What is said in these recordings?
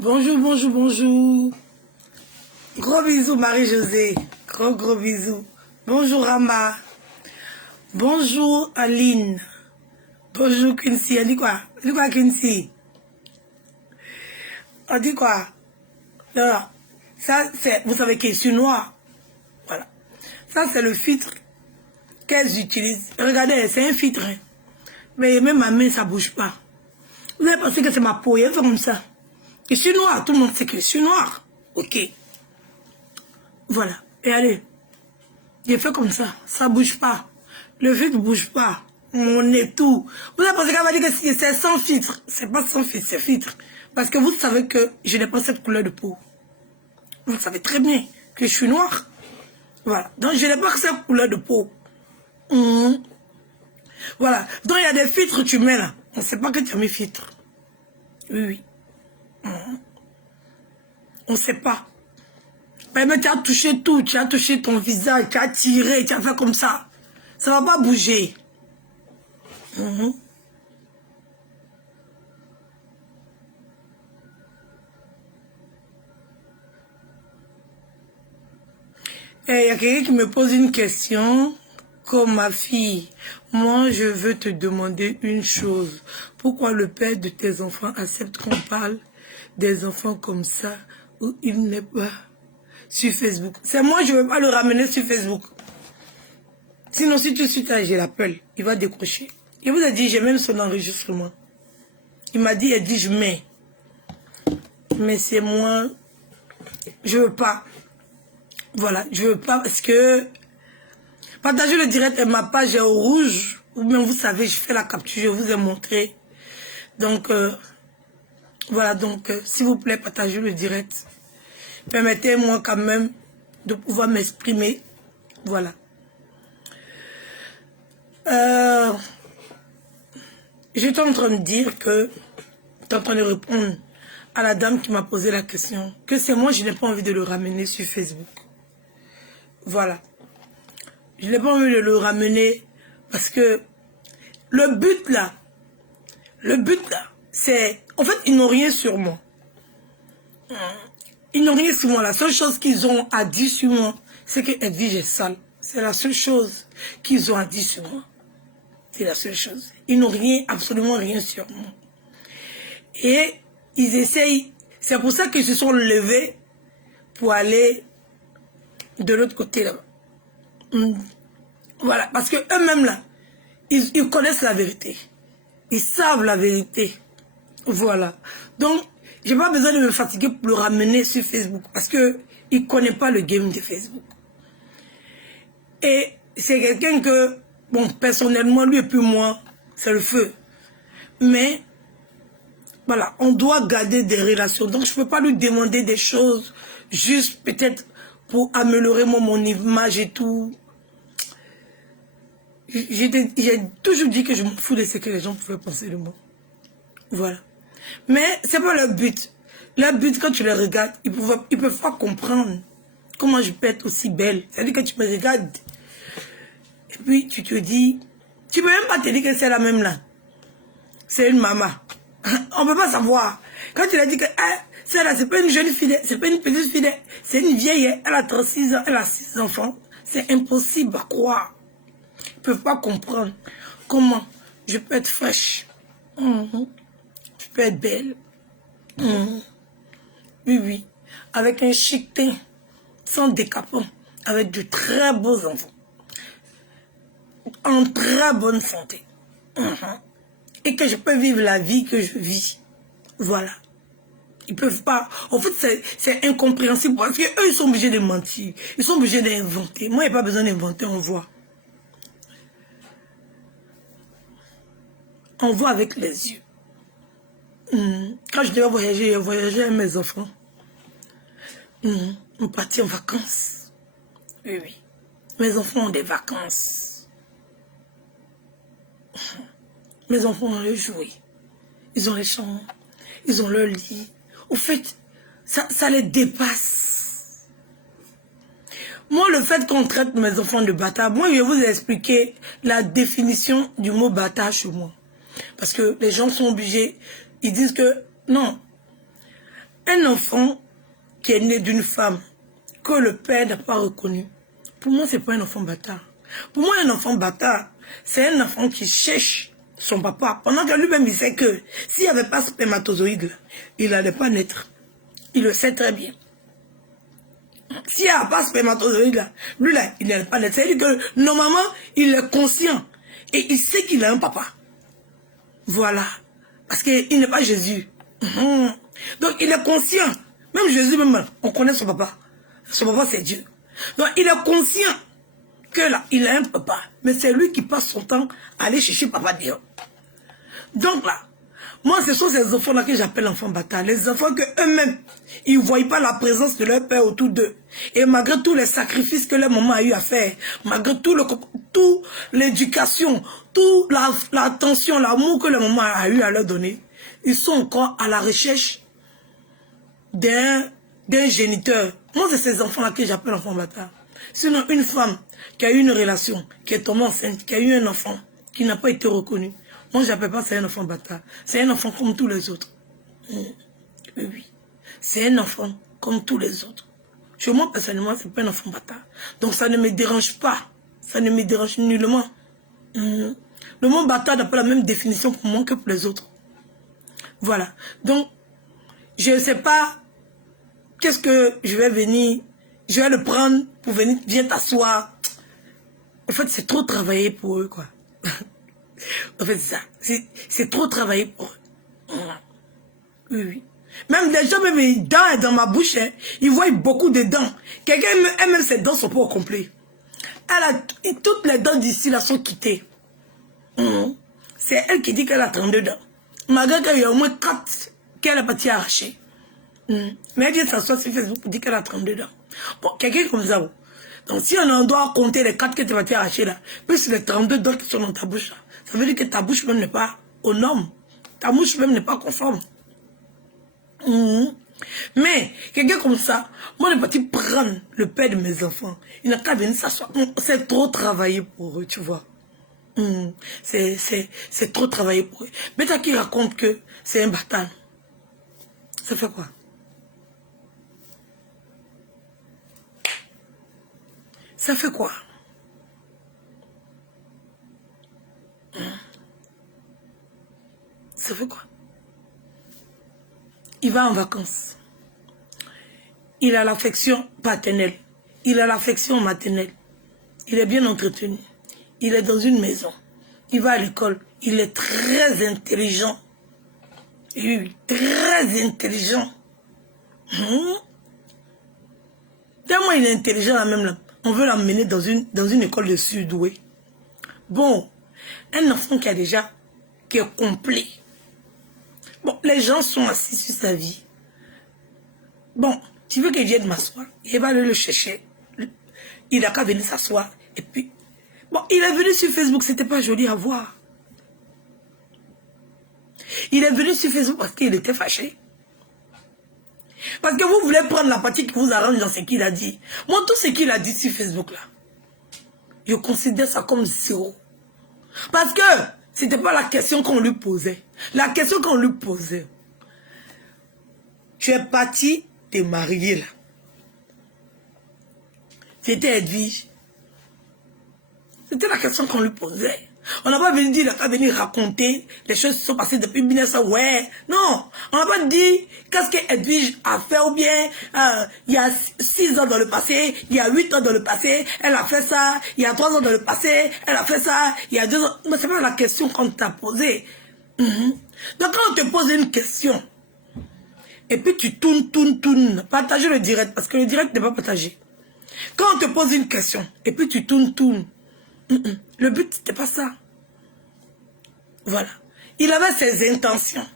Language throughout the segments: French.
Bonjour, bonjour, bonjour. Gros bisous Marie-Josée. Gros bisous. Bonjour Rama. Bonjour Aline. Bonjour Quincy. On dit quoi? On dit quoi Quincy? On dit quoi? Non, ça c'est, vous savez que je suis noire. Voilà. Ça c'est le filtre qu'elles utilisent. Regardez, c'est un filtre. Hein. Mais même ma main, ça bouge pas. Vous avez pensé que c'est ma peau, elle fait comme ça. Je suis noire, tout le monde sait que je suis noire. Ok. Voilà. Et allez. J'ai fait comme ça bouge pas. Le filtre ne bouge pas. Mon nez, tout. Vous avez pensé qu'elle va dire que c'est sans filtre. C'est pas sans filtre, c'est filtre. Parce que vous savez que je n'ai pas cette couleur de peau. Vous savez très bien que je suis noire. Voilà. Donc je n'ai pas cette couleur de peau. Voilà. Donc il y a des filtres que tu mets là. On ne sait pas que tu as mis filtre. Oui. On ne sait pas. Mais tu as touché tout. Tu as touché ton visage. Tu as tiré. Tu as fait comme ça. Ça ne va pas bouger. Et il y a quelqu'un qui me pose une question. Comme ma fille, moi je veux te demander une chose. Pourquoi le père de tes enfants accepte qu'on parle des enfants comme ça où il n'est pas sur Facebook? C'est moi, je ne veux pas le ramener sur Facebook. Sinon, si tout de suite, je l'appelle, il va décrocher. Il vous a dit, j'ai même son enregistrement. Il m'a dit, je mets. Mais c'est moi, je veux pas. Voilà, je veux pas parce que partagez le direct et ma page est au rouge. Ou bien vous savez, je fais la capture, je vous ai montré. Donc, voilà, donc, s'il vous plaît, partagez le direct. Permettez-moi quand même de pouvoir m'exprimer. Voilà. J'étais en train de dire que, j'étais en train de répondre à la dame qui m'a posé la question, que c'est moi, je n'ai pas envie de le ramener sur Facebook. Voilà. Je n'ai pas envie de le ramener parce que le but là, c'est... En fait, ils n'ont rien sur moi. Ils n'ont rien sur moi. La seule chose qu'ils ont à dire sur moi, c'est que Edwige est sale. C'est la seule chose qu'ils ont à dire sur moi. C'est la seule chose. Ils n'ont rien, absolument rien sur moi. Et ils essayent... C'est pour ça qu'ils se sont levés pour aller de l'autre côté là-bas. Voilà, parce que eux-mêmes là, ils connaissent la vérité. Ils savent la vérité. Voilà. Donc, j'ai pas besoin de me fatiguer pour le ramener sur Facebook. Parce que il connaît pas le game de Facebook. Et c'est quelqu'un que, bon, personnellement, lui et puis moi, c'est le feu. Mais, voilà, on doit garder des relations. Donc, je peux pas lui demander des choses juste peut-être pour améliorer mon image et tout. J'ai toujours dit que je m'en fous de ce que les gens pouvaient penser de moi. Voilà. Mais c'est pas leur but. Leur but, quand tu les regardes, ils peuvent pas comprendre comment je peux être aussi belle. C'est-à-dire que tu me regardes et puis tu te dis, tu peux même pas te dire que c'est la même là. C'est une maman. On peut pas savoir. Quand tu l'as dit que celle-là, c'est pas une jeune fille, c'est pas une petite fille, c'est une vieille, elle a 36 ans, elle a 6 enfants. C'est impossible à croire. Ils peuvent pas comprendre comment je peux être fraîche. Je peux être belle. Oui. Avec un chic teint, sans décapant, avec de très beaux enfants. En très bonne santé. Et que je peux vivre la vie que je vis. Voilà. Ils peuvent pas. En fait, c'est incompréhensible parce qu'eux, ils sont obligés de mentir. Ils sont obligés d'inventer. Moi, il n'y a pas besoin d'inventer, on voit. On voit avec les yeux. Quand je devais voyager, je voyageais avec mes enfants. On partit en vacances. Oui. Mes enfants ont des vacances. Mes enfants ont le jouet. Ils ont les chambres. Ils ont leur lit. Au fait, ça les dépasse. Moi, le fait qu'on traite mes enfants de bâtards, moi, je vais vous expliquer la définition du mot bâtard chez moi. Parce que les gens sont obligés, ils disent que, non, Un enfant qui est né d'une femme que le père n'a pas reconnu, pour moi, c'est pas un enfant bâtard. Pour moi, un enfant bâtard, c'est un enfant qui cherche son papa. Pendant que lui-même, il sait que s'il n'y avait pas spermatozoïde, il n'allait pas naître. Il le sait très bien. S'il n'y a pas spermatozoïde, lui, là, il n'allait pas naître. C'est-à-dire que, normalement, il est conscient. Et il sait qu'il a un papa. Voilà. Parce qu'il n'est pas Jésus. Donc, il est conscient. Même Jésus, même, on connaît son papa. Son papa, c'est Dieu. Donc, il est conscient que là, il a un papa. Mais c'est lui qui passe son temps à aller chercher papa dehors. Donc là, moi, ce sont ces enfants-là que j'appelle enfants bâtards. Les enfants que eux-mêmes, ils ne voient pas la présence de leur père autour d'eux. Et malgré tous les sacrifices que leur maman a eu à faire, malgré tout l'éducation, toute l'attention, l'amour que leur maman a eu à leur donner, ils sont encore à la recherche d'un géniteur. Moi, c'est ces enfants-là que j'appelle enfants bâtards. Sinon, une femme qui a eu une relation, qui est tombée enceinte, qui a eu un enfant, qui n'a pas été reconnu, moi, je n'appelle pas ça un enfant bâtard. C'est un enfant comme tous les autres. Oui. C'est un enfant comme tous les autres. Chez moi, personnellement, ce n'est pas un enfant bâtard. Donc, ça ne me dérange pas. Ça ne me dérange nullement. Le mot bâtard n'a pas la même définition pour moi que pour les autres. Voilà. Donc, je ne sais pas qu'est-ce que je vais venir. Je vais le prendre pour venir, viens t'asseoir. En fait, c'est trop travaillé pour eux, quoi. En fait, c'est ça. C'est trop travaillé pour eux. Oui, oui. Même les gens, même les dents dans ma bouche, hein, ils voient beaucoup de dents. Quelqu'un, elle-même, ses dents sont pas au complet. Toutes les dents d'ici, là, sont quittées. C'est elle qui dit qu'elle a 32 dents. Malgré qu'il y a au moins 4 qu'elle a parti arracher. Mais elle vient s'asseoir sur Facebook pour dire qu'elle a 32 dents. Bon, quelqu'un comme ça, bon. Donc, si on en doit compter les 4 que tu vas arracher là, plus les 32 dents qui sont dans ta bouche là, ça veut dire que ta bouche même n'est pas aux normes. Ta bouche même n'est pas conforme. Mais, quelqu'un comme ça, moi, je vais partir prendre le père de mes enfants. Il n'a qu'à venir s'asseoir. C'est trop travaillé pour eux, tu vois. C'est trop travaillé pour eux. Mais t'as qui raconte que c'est un bâtard. Ça fait quoi? Ça fait quoi? Ça fait quoi? Il va en vacances. Il a l'affection paternelle. Il a l'affection maternelle. Il est bien entretenu. Il est dans une maison. Il va à l'école. Il est très intelligent. Oui, très intelligent. Tellement il est intelligent là même là. On veut l'emmener dans une école de surdoué. Bon, un enfant qui est complet. Bon, les gens sont assis sur sa vie. Bon, tu veux que je vienne m'asseoir? Il va aller le chercher. Il n'a qu'à venir s'asseoir. Et puis, bon, il est venu sur Facebook, c'était pas joli à voir. Il est venu sur Facebook parce qu'il était fâché. Parce que vous voulez prendre la partie qui vous arrange dans ce qu'il a dit. Moi, tout ce qu'il a dit sur Facebook là, je considère ça comme zéro. Parce que c'était pas la question qu'on lui posait. La question qu'on lui posait, tu es parti te marier là. C'était Edwige. C'était la question qu'on lui posait. On n'a pas venu dire, il n'a pas venu raconter les choses qui sont passées depuis 1900. Ouais, non. On n'a pas dit qu'est-ce que Edwige a fait ou bien il y a 6 ans dans le passé, il y a 8 ans dans le passé, elle a fait ça, il y a 3 ans dans le passé, elle a fait ça, il y a 2 ans. Mais c'est pas la question qu'on t'a posée. Donc quand on te pose une question, et puis tu tournes, partagez le direct, parce que le direct n'est pas partagé. Quand on te pose une question, et puis tu tournes, le but, c'était pas ça. Voilà. Il avait ses intentions.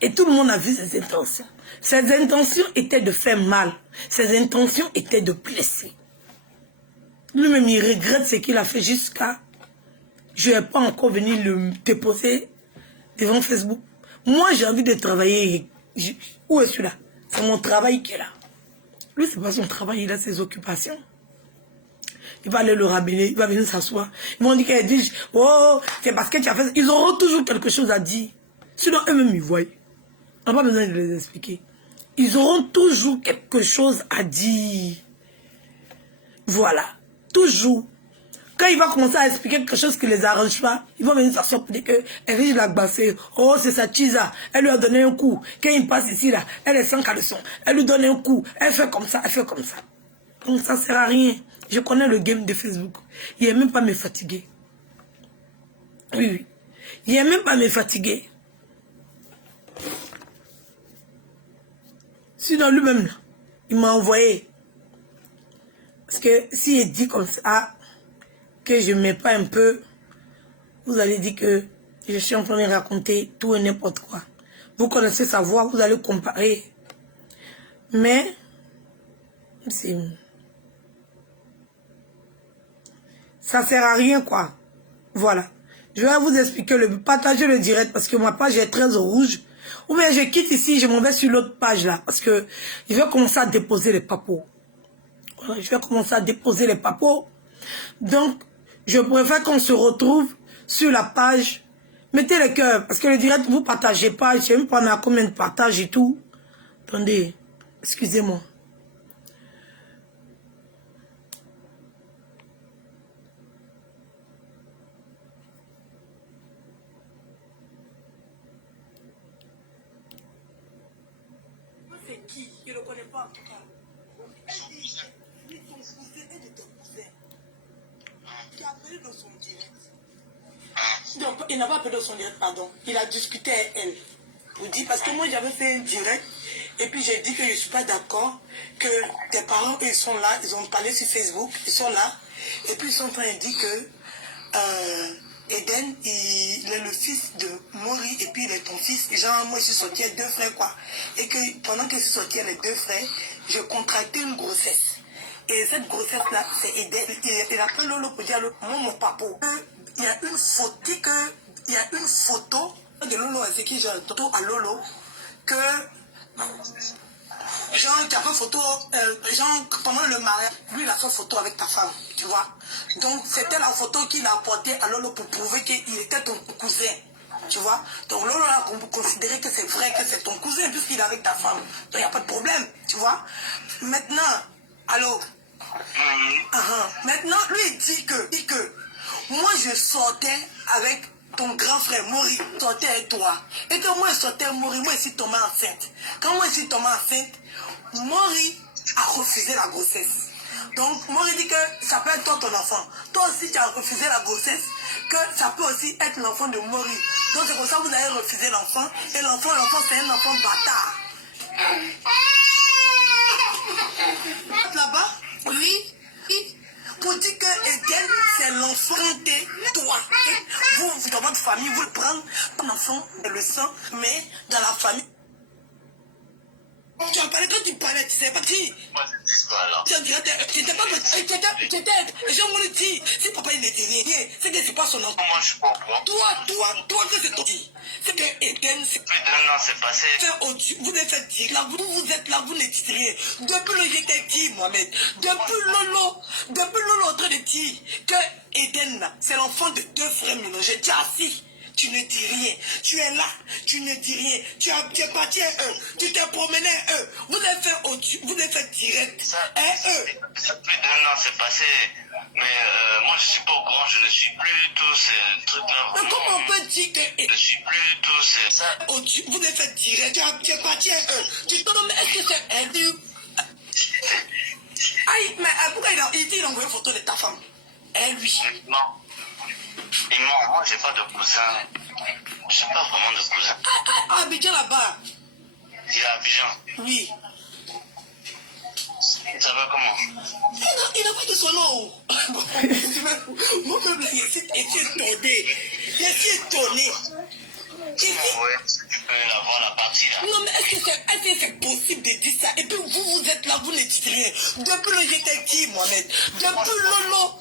Et tout le monde a vu ses intentions. Ses intentions étaient de faire mal. Ses intentions étaient de blesser. Lui-même, il regrette ce qu'il a fait jusqu'à... Je n'ai pas encore venu le déposer devant Facebook. Moi, j'ai envie de travailler. Où est celui-là? C'est mon travail qui est là. Lui, c'est pas son travail, il a ses occupations. Il va aller le rabiner, il va venir s'asseoir. Ils vont dire qu'elle dit, oh, c'est parce que tu as fait ça. Ils auront toujours quelque chose à dire. Sinon, eux-mêmes, ils voient. On n'a pas besoin de les expliquer. Ils auront toujours quelque chose à dire. Voilà. Toujours. Quand il va commencer à expliquer quelque chose qui ne les arrange pas, ils vont venir s'asseoir pour dire qu'elle vient de la baffée. Oh, c'est sa chisa. Elle lui a donné un coup. Quand il passe ici, là, elle est sans caleçon. Elle lui donne un coup. Elle fait comme ça, elle fait comme ça. Donc ça ne sert à rien. Je connais le game de Facebook. Il n'est même pas me fatiguer. Oui, oui. Il n'est même pas me fatiguer. Sinon, lui-même, là, il m'a envoyé. Parce que s'il dit comme ça, que je ne mets pas un peu, vous allez dire que je suis en train de raconter tout et n'importe quoi. Vous connaissez sa voix, vous allez comparer. Mais, ça ne sert à rien, quoi. Voilà. Je vais vous expliquer partager le direct parce que ma page est très rouge. Ou bien je quitte ici, je m'en vais sur l'autre page là. Parce que je vais commencer à déposer les papos. Voilà, je vais commencer à déposer les papos. Donc, je préfère qu'on se retrouve sur la page. Mettez les cœurs, parce que le direct, vous ne partagez pas. Je ne sais même pas on a combien de partages et tout. Attendez, excusez-moi. C'est qui? Je ne le connais pas en tout cas. Elle dit, lui, ton cousin et de tes cousins. Il a appelé dans son direct. Donc, il n'a pas appelé dans son direct, pardon. Il a discuté avec elle. Vous dites, parce que moi, j'avais fait un direct. Et puis, j'ai dit que je ne suis pas d'accord. Que tes parents, ils sont là. Ils ont parlé sur Facebook. Ils sont là. Et puis, ils sont en train de dire que Eden, il est le fils de Maury. Et puis, il est ton fils. Et genre, moi, je suis sortie avec 2 frères, quoi. Et que pendant que je suis sortie avec 2 frères, j'ai contracté une grossesse. Et cette grossesse-là, c'est Eden. Il appelle Lolo pour dire, moi, mon papa. Il y a une photo de Lolo, c'est qui j'ai une photo à Lolo, que genre, il y a une photo, genre, pendant le mariage, lui, il a fait photo avec ta femme, tu vois. Donc, c'était la photo qu'il a apportée à Lolo pour prouver qu'il était ton cousin, tu vois. Donc, Lolo a considéré que c'est vrai que c'est ton cousin, puisqu'il est avec ta femme. Donc, il n'y a pas de problème, tu vois. Maintenant, alors, maintenant, lui, il dit que moi, je sortais avec ton grand frère Maury, sortait avec toi. Et que moi, je sortais avec Maury, moi, je suis tombée enceinte. Quand moi, je suis tombée enceinte, Maury a refusé la grossesse. Donc, Maury dit que ça peut être toi, ton enfant. Toi aussi, tu as refusé la grossesse, que ça peut aussi être l'enfant de Maury. Donc, c'est pour ça que vous avez refusé l'enfant. Et l'enfant, c'est un enfant bâtard. Là-bas, oui. Pour dire que Eden, c'est l'enfant de toi. Vous, dans votre famille, vous prenez un enfant de le sang, mais dans la famille. Tu as parlé quand tu parlais, tu sais pas qui. Tu n'étais pas petit. Je me dis, si papa il ne dit rien, c'est que c'est pas son enfant. Moi, je suis pas au courant. Toi, que c'est ton dit. C'est que Eden, c'est. Plus d'un an, c'est passé. Vous avez fait dire, là, vous êtes là, vous ne dites rien. Depuis le j'étais dit, Mohamed. Depuis Lolo, en train de dire que Eden, c'est l'enfant de 2 frères mélangés. Tu es assis. Tu ne dis rien. Tu es là. Tu ne dis rien. Tu es parti à eux. Tu t'es promené à eux. Vous avez fait direct. Plus d'un an, c'est passé. Mais moi, je suis pas au courant. Je ne suis plus tous ces trucs-là. Mais comment on peut dire que... Je ne suis plus tous ces... Ça. Vous avez fait direct. Tu es parti à eux. Tu te demandes, est-ce que c'est elle? Aïe, mais pourquoi il dit qu'il a envoyé une photo de ta femme? Elle, lui. Non. Et moi, j'ai pas de cousin. Je n'ai pas vraiment de cousin. Abidjan là-bas. Il est à Abidjan. Oui. Ça va comment? Il n'a pas dit son nom. Moi-même, je suis étonné. Je suis étonné. Ouais, tu peux avoir la partie là. Non, mais est-ce que c'est possible de dire ça? Et puis vous êtes là, vous ne dites rien. Depuis le j'étais dit, Mohamed. Depuis Lolo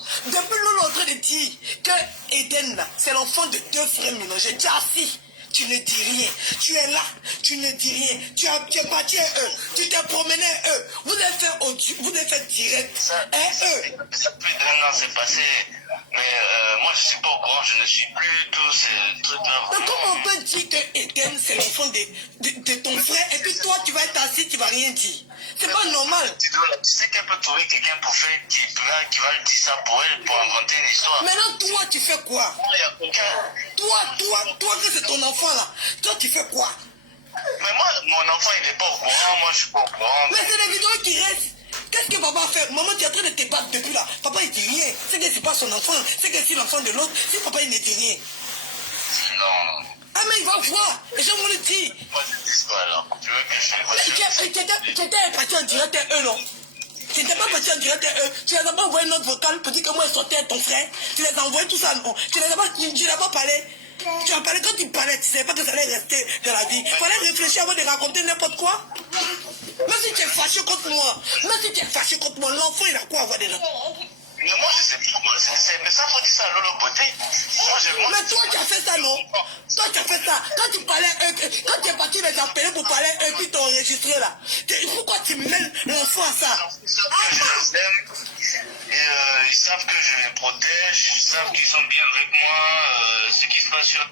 en train de dire que Eden, c'est l'enfant de 2 frères mélangés. Tu es assis. Tu ne dis rien. Tu es là. Tu ne dis rien. Tu es parti à eux. Tu t'es promené à eux. Vous avez fait direct. Plus d'un an, c'est passé. Mais moi, je suis pas au courant. Je ne suis plus tous ces trucs-là. Mais comment on peut dire que Eden, c'est l'enfant de ton frère, et puis toi, toi, tu vas être assis, tu vas rien dire. C'est pas normal. Tu sais qu'elle peut trouver quelqu'un pour faire qui va le dire ça pour elle, pour inventer une histoire. Maintenant, toi, tu fais quoi? Il y a quelqu'un. Toi, que c'est ton enfant là. Toi, tu fais quoi? Mais moi, mon enfant, il n'est pas au courant. Moi, je suis pas au courant. Mais c'est les vidéos qui restent. Qu'est-ce que papa fait? Maman, tu es en train de te battre depuis là. Papa, il dit rien. C'est que c'est pas son enfant. C'est que c'est l'enfant de l'autre. Si papa, il ne dit rien. Non. Ah, mais il va voir. Et je vous le dis. Moi, je ne dis pas alors. Tu veux que je Tu étais parti en direct eux, non? Tu n'étais pas parti en direct eux. Tu les as pas envoyé notre vocal pour dire que moi, je sortais ton frère. Tu les as envoyé tout ça, non? Tu n'as pas parlé. Tu as parlé quand tu parlais. Tu ne savais pas que ça allait rester dans la vie. Il fallait réfléchir avant de raconter n'importe quoi. Même si tu es fâché contre moi, l'enfant, il a quoi à voir dedans? Mais moi, je sais pas. Mais ça, faut dire ça à Lolo Beauté. Mais toi, tu as fait ça, non? Toi, tu as fait ça. Quand tu parlais, quand tu es parti les appeler pour parler, puis t'as enregistré là. Pourquoi tu mènes l'enfant à ça? Ils savent que je les aime. Et ils savent que je les protège. Ils savent qu'ils sont bien avec moi. Ce qui se passe sur...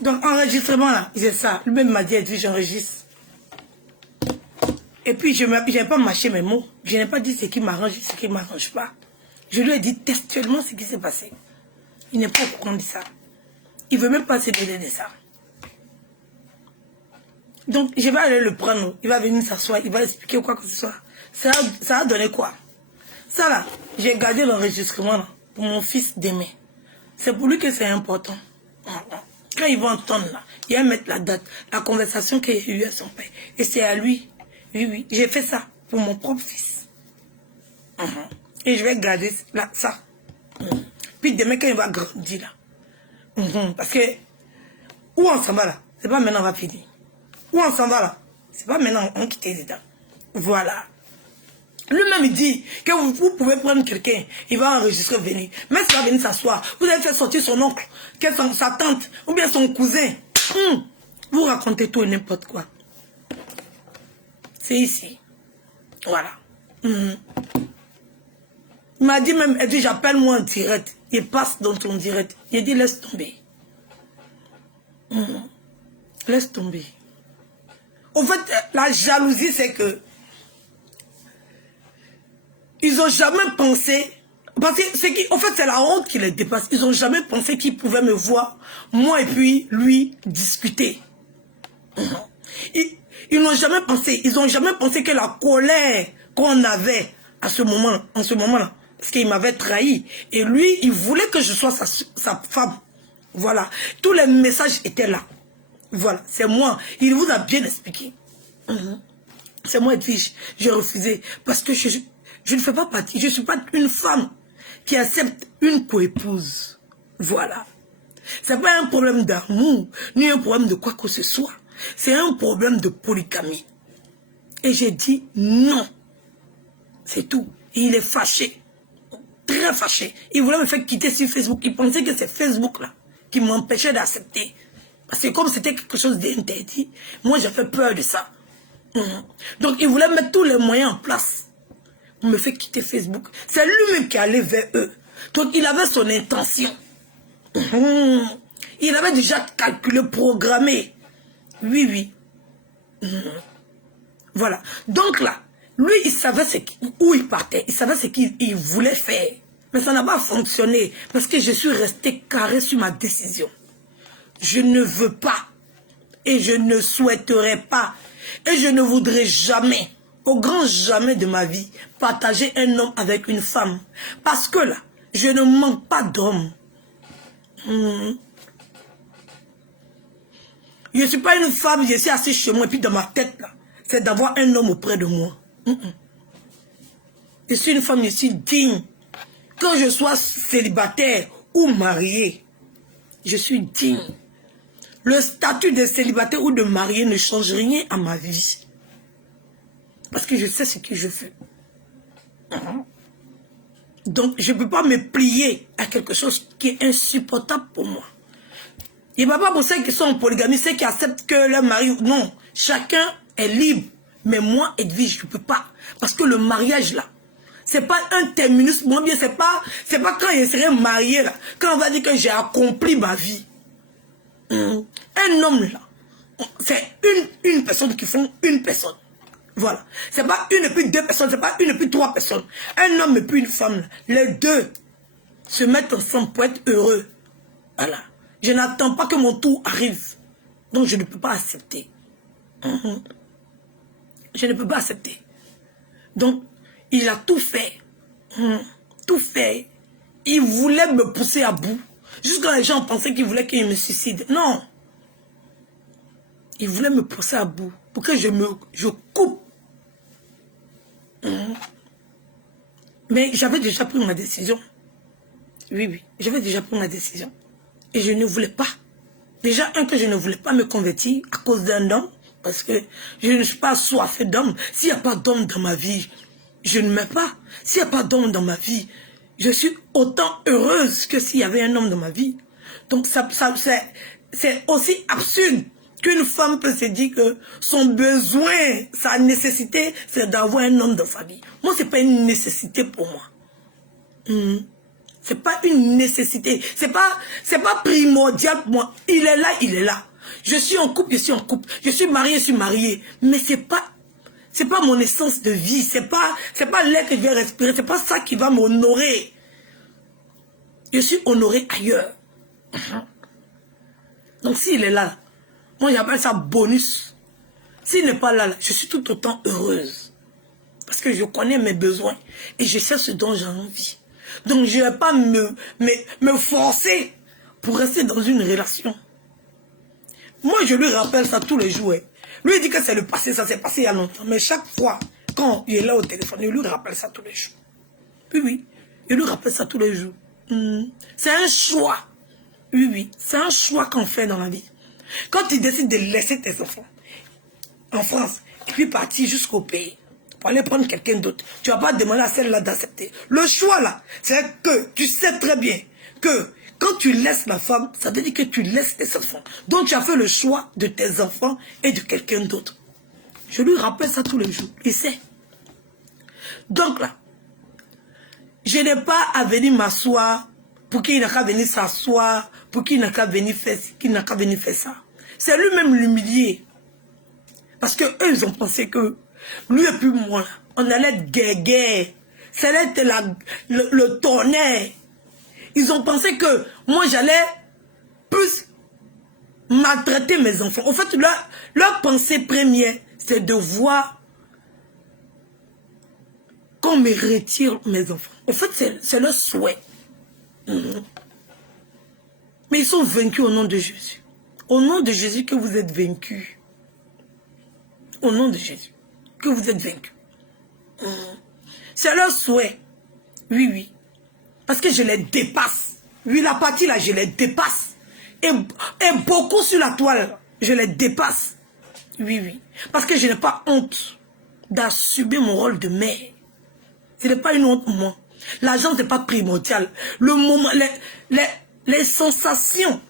Donc, enregistrement là, c'est ça. Lui-même m'a dit, Edwige, j'enregistre. Et puis, je n'ai pas mâché mes mots. Je n'ai pas dit ce qui m'arrange, ce qui ne m'arrange pas. Je lui ai dit textuellement ce qui s'est passé. Il n'est pas au courant de ça. Il ne veut même pas se donner de ça. Donc, je vais aller le prendre. Il va venir s'asseoir. Il va expliquer quoi que ce soit. Ça a donné quoi? Ça là, j'ai gardé l'enregistrement pour mon fils d'aimer. C'est pour lui que c'est important. Quand il va entendre là, il va mettre la date, la conversation qu'il a eue à son père. Et c'est à lui. Oui, j'ai fait ça pour mon propre fils. Et je vais garder là, ça. Puis demain, quand il va grandir là. Parce que, où on s'en va là? C'est pas maintenant on va finir. Où on s'en va là? C'est pas maintenant on quitte les états. Voilà. Lui-même, il dit que vous pouvez prendre quelqu'un, il va enregistrer, venir. Mais s'il va venir s'asseoir, vous allez faire sortir son oncle, sa tante, ou bien son cousin. Vous racontez tout et n'importe quoi. C'est ici. Voilà. Il m'a dit même, elle dit, j'appelle-moi en direct. Il passe dans ton direct. Il dit, laisse tomber. Laisse tomber. En fait, la jalousie, c'est que ils n'ont jamais pensé, parce que en fait, c'est la honte qui les dépasse. Ils n'ont jamais pensé qu'ils pouvaient me voir, moi et puis lui, discuter. Ils n'ont jamais pensé, que la colère qu'on avait à ce moment, en ce moment-là, parce qu'il m'avait trahi. Et lui, il voulait que je sois sa femme. Voilà. Tous les messages étaient là. Voilà. C'est moi. Il vous a bien expliqué. C'est moi, Edwige. J'ai refusé. Parce que je ne fais pas partie. Je ne suis pas une femme qui accepte une coépouse. Voilà. Ce n'est pas un problème d'amour, ni un problème de quoi que ce soit. C'est un problème de polygamie. Et j'ai dit non. C'est tout. Et il est fâché. Très fâché. Il voulait me faire quitter sur Facebook. Il pensait que c'est Facebook là qui m'empêchait d'accepter. Parce que comme c'était quelque chose d'interdit, moi j'avais peur de ça. Donc il voulait mettre tous les moyens en place pour me faire quitter Facebook. C'est lui-même qui allait vers eux. Donc il avait son intention. Il avait déjà calculé, programmé. Oui. Voilà. Donc là, lui, il savait où il partait. Il savait ce qu'il voulait faire. Mais ça n'a pas fonctionné. Parce que je suis restée carré sur ma décision. Je ne veux pas. Et je ne souhaiterais pas. Et je ne voudrais jamais, au grand jamais de ma vie, partager un homme avec une femme. Parce que là, je ne manque pas d'hommes. Je ne suis pas une femme, je suis assise chez moi et puis dans ma tête, là, c'est d'avoir un homme auprès de moi. Je suis une femme, je suis digne. Quand je sois célibataire ou mariée, je suis digne. Le statut de célibataire ou de marié ne change rien à ma vie. Parce que je sais ce que je veux. Donc, je ne peux pas me plier à quelque chose qui est insupportable pour moi. Il ne va pas pour ceux qui sont en polygamie, ceux qui acceptent que leur mari... Non, chacun est libre. Mais moi, Edwige, je ne peux pas. Parce que le mariage, là, c'est pas un terminus. Moi, bien, c'est pas quand je serai marié, là. Quand on va dire que j'ai accompli ma vie. Un homme, là, C'est une personne qui font une personne. Voilà. C'est pas une et puis deux personnes, c'est pas une et puis trois personnes. Un homme et puis une femme, les deux se mettent ensemble pour être heureux. Voilà. Je n'attends pas que mon tour arrive. Donc je ne peux pas accepter. Je ne peux pas accepter. Donc, il a tout fait. Tout fait. Il voulait me pousser à bout. Jusqu'à les gens pensaient qu'il voulait qu'il me suicide. Non. Il voulait me pousser à bout. Pour que je coupe. Mais j'avais déjà pris ma décision. Oui, oui. J'avais déjà pris ma décision. Et je ne voulais pas. Déjà, que je ne voulais pas me convertir à cause d'un homme. Parce que je ne suis pas assoiffée d'homme. S'il n'y a pas d'homme dans ma vie, je ne m'aime pas. S'il n'y a pas d'homme dans ma vie, je suis autant heureuse que s'il y avait un homme dans ma vie. Donc c'est aussi absurde qu'une femme peut se dire que son besoin, sa nécessité, c'est d'avoir un homme dans sa vie. Moi, ce n'est pas une nécessité pour moi. C'est pas une nécessité. C'est pas primordial pour moi. Il est là, il est là. Je suis en couple, je suis en couple. Je suis mariée, je suis mariée. Mais c'est pas mon essence de vie. C'est pas l'air que je vais respirer. C'est pas ça qui va m'honorer. Je suis honorée ailleurs. Donc s'il est là, moi j'appelle ça bonus. S'il n'est pas là, je suis tout autant heureuse. Parce que je connais mes besoins. Et je sais ce dont j'ai envie. Donc je ne vais pas me forcer pour rester dans une relation. Moi, je lui rappelle ça tous les jours. Lui, il dit que c'est le passé, ça s'est passé il y a longtemps. Mais chaque fois, quand il est là au téléphone, je lui rappelle ça tous les jours. Oui, oui, je lui rappelle ça tous les jours. C'est un choix. Oui, oui, c'est un choix qu'on fait dans la vie. Quand tu décides de laisser tes enfants en France, et puis partir jusqu'au pays, pour aller prendre quelqu'un d'autre, tu ne vas pas demander à celle-là d'accepter. Le choix là, c'est que tu sais très bien que quand tu laisses la femme, ça veut dire que tu laisses tes enfants. Donc tu as fait le choix de tes enfants et de quelqu'un d'autre. Je lui rappelle ça tous les jours. Il sait. Donc là, je n'ai pas à venir m'asseoir pour qu'il n'a qu'à venir s'asseoir, pour qu'il n'a qu'à venir faire ci, qu'il n'a qu'à venir faire ça. C'est lui-même l'humilier. Parce qu'eux, ils ont pensé que lui et puis moi, on allait être guerre. Ça allait être le tonnerre. Ils ont pensé que moi, j'allais plus maltraiter mes enfants. En fait, leur pensée première, c'est de voir qu'on me retire mes enfants. En fait, c'est leur souhait. Mais ils sont vaincus au nom de Jésus. Au nom de Jésus que vous êtes vaincus. Au nom de Jésus que vous êtes vaincus. C'est leur souhait. Oui, oui. Parce que je les dépasse. Oui, la partie là, je les dépasse. Et beaucoup sur la toile, je les dépasse. Oui, oui. Parce que je n'ai pas honte d'assumer mon rôle de mère. Ce n'est pas une honte pour moi. L'argent n'est pas primordial. Le moment, les sensations,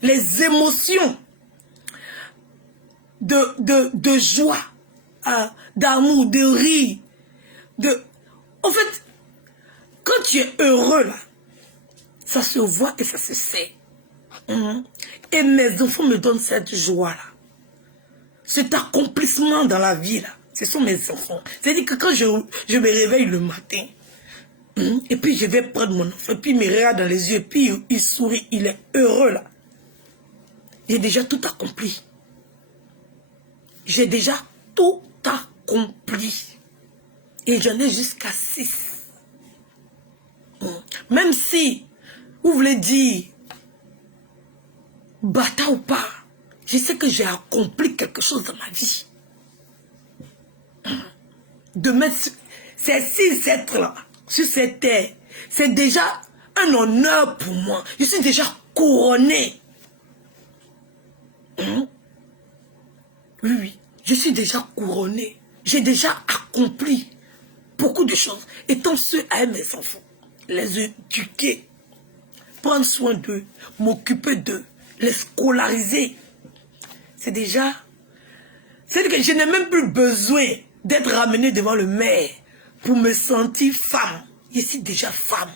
les émotions de joie, d'amour, de rire. En fait, quand tu es heureux là, ça se voit et ça se sait. Et mes enfants me donnent cette joie-là. Cet accomplissement dans la vie là. Ce sont mes enfants. C'est-à-dire que quand je me réveille le matin, et puis je vais prendre mon enfant, et puis il me regarde dans les yeux, et puis il sourit, il est heureux là. J'ai déjà tout accompli. J'ai déjà tout accompli. Et j'en ai jusqu'à 6. Même si, vous voulez dire, bâtard ou pas, je sais que j'ai accompli quelque chose dans ma vie. De mettre ces 6 êtres-là sur cette terre, c'est déjà un honneur pour moi. Je suis déjà couronné. Oui, oui, je suis déjà couronné. J'ai déjà accompli beaucoup de choses. Étant ceux à mes enfants, les éduquer, prendre soin d'eux, m'occuper d'eux, les scolariser. C'est déjà... C'est que je n'ai même plus besoin d'être ramené devant le maire pour me sentir femme. Je suis déjà femme.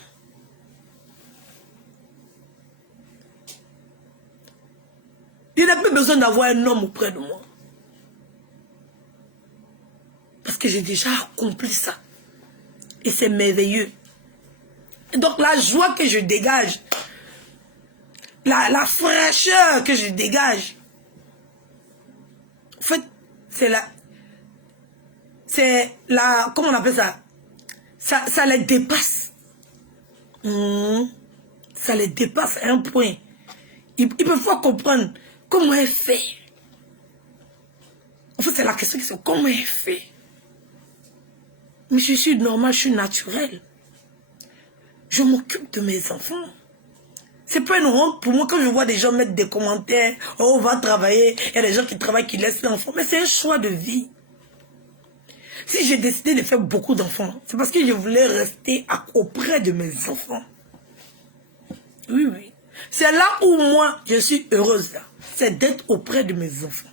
Je n'ai plus besoin d'avoir un homme auprès de moi. Parce que j'ai déjà accompli ça. Et c'est merveilleux. Et donc la joie que je dégage, la fraîcheur que je dégage, en fait, comment on appelle ça? Ça les dépasse. Ça les dépasse à un point. Ils peuvent pas comprendre comment elle fait. En fait, c'est la question qui c'est comment elle fait. Mais je suis normale, je suis naturelle. Je m'occupe de mes enfants. C'est pas une honte pour moi quand je vois des gens mettre des commentaires. Oh, on va travailler. Il y a des gens qui travaillent, qui laissent les enfants. Mais c'est un choix de vie. Si j'ai décidé de faire beaucoup d'enfants, c'est parce que je voulais rester auprès de mes enfants. Oui, oui. C'est là où moi, je suis heureuse. C'est d'être auprès de mes enfants.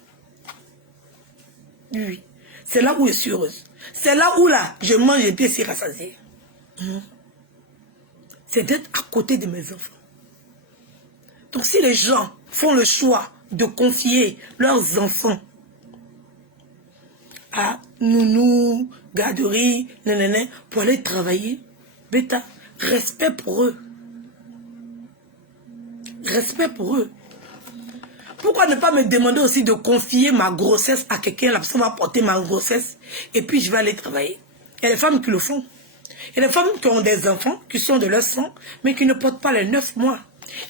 Oui, oui. C'est là où je suis heureuse. C'est là où là, je mange et puis je suis rassasiée. C'est d'être à côté de mes enfants. Donc si les gens font le choix de confier leurs enfants à nounou, garderie, nanana, pour aller travailler, bêta, respect pour eux. Respect pour eux. Pourquoi ne pas me demander aussi de confier ma grossesse à quelqu'un, la personne va porter ma grossesse et puis je vais aller travailler. Il y a des femmes qui le font. Il y a des femmes qui ont des enfants, qui sont de leur sang, mais qui ne portent pas les 9 mois.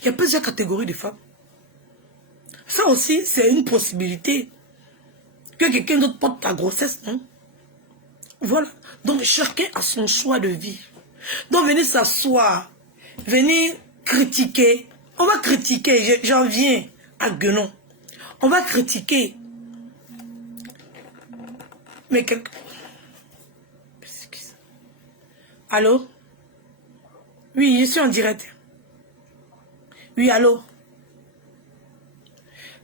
Il y a plusieurs catégories de femmes. Ça aussi, c'est une possibilité. Que quelqu'un d'autre porte ta grossesse, non? Voilà. Donc, chacun a son choix de vie. Donc, venir s'asseoir, venir critiquer. On va critiquer, j'en viens à Guenon. On va critiquer. Mais quelque... Allô? Oui, je suis en direct. Oui, allô?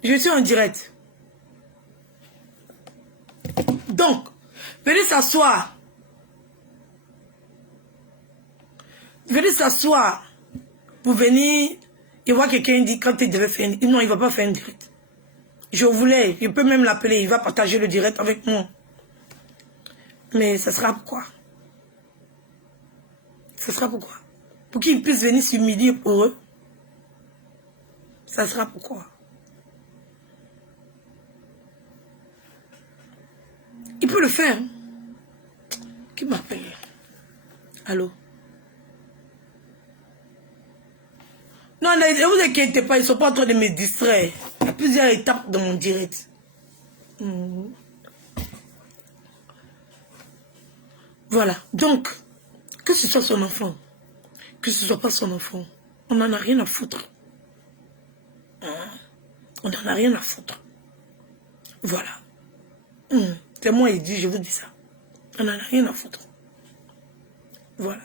Je suis en direct. Donc, venez s'asseoir. Venez s'asseoir pour venir et voir quelqu'un dit quand il devait faire un... Non, il ne va pas faire un direct. Je voulais, je peux même l'appeler, il va partager le direct avec moi. Mais ça sera pourquoi? Ça sera pourquoi? Pour qu'ils puissent venir s'humilier pour eux. Ça sera pourquoi? Il peut le faire. Qui m'appelle? Allô? Non, ne vous inquiétez pas, ils ne sont pas en train de me distraire. Il y a plusieurs étapes dans mon direct. Voilà. Donc, que ce soit son enfant, que ce soit pas son enfant, on n'en a rien à foutre. On n'en a rien à foutre. Voilà. C'est moi, il dit, je vous dis ça. On n'en a rien à foutre. Voilà.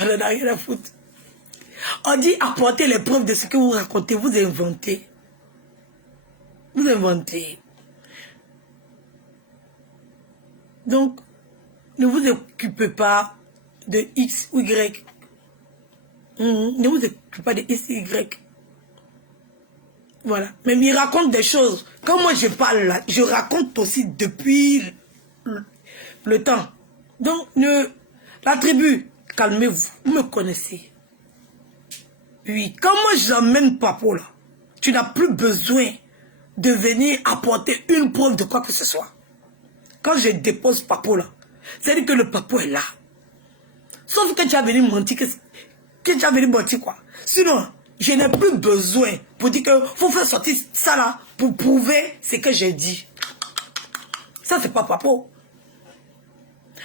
On n'en a rien à foutre. On dit apporter les preuves de ce que vous racontez, vous inventez. Vous inventez. Donc, ne vous occupez pas de X ou Y. Ne vous occupez pas de X ou Y. Voilà. Mais il raconte des choses. Quand moi je parle là, je raconte aussi depuis le temps. Donc, la tribu, calmez-vous. Vous me connaissez. Oui, quand moi j'emmène Papo là, tu n'as plus besoin de venir apporter une preuve de quoi que ce soit. Quand je dépose Papo là, c'est-à-dire que le Papo est là. Sauf que tu as venu mentir, que tu as venu mentir quoi. Sinon, je n'ai plus besoin pour dire que faut faire sortir ça là pour prouver ce que j'ai dit. Ça, c'est pas Papo.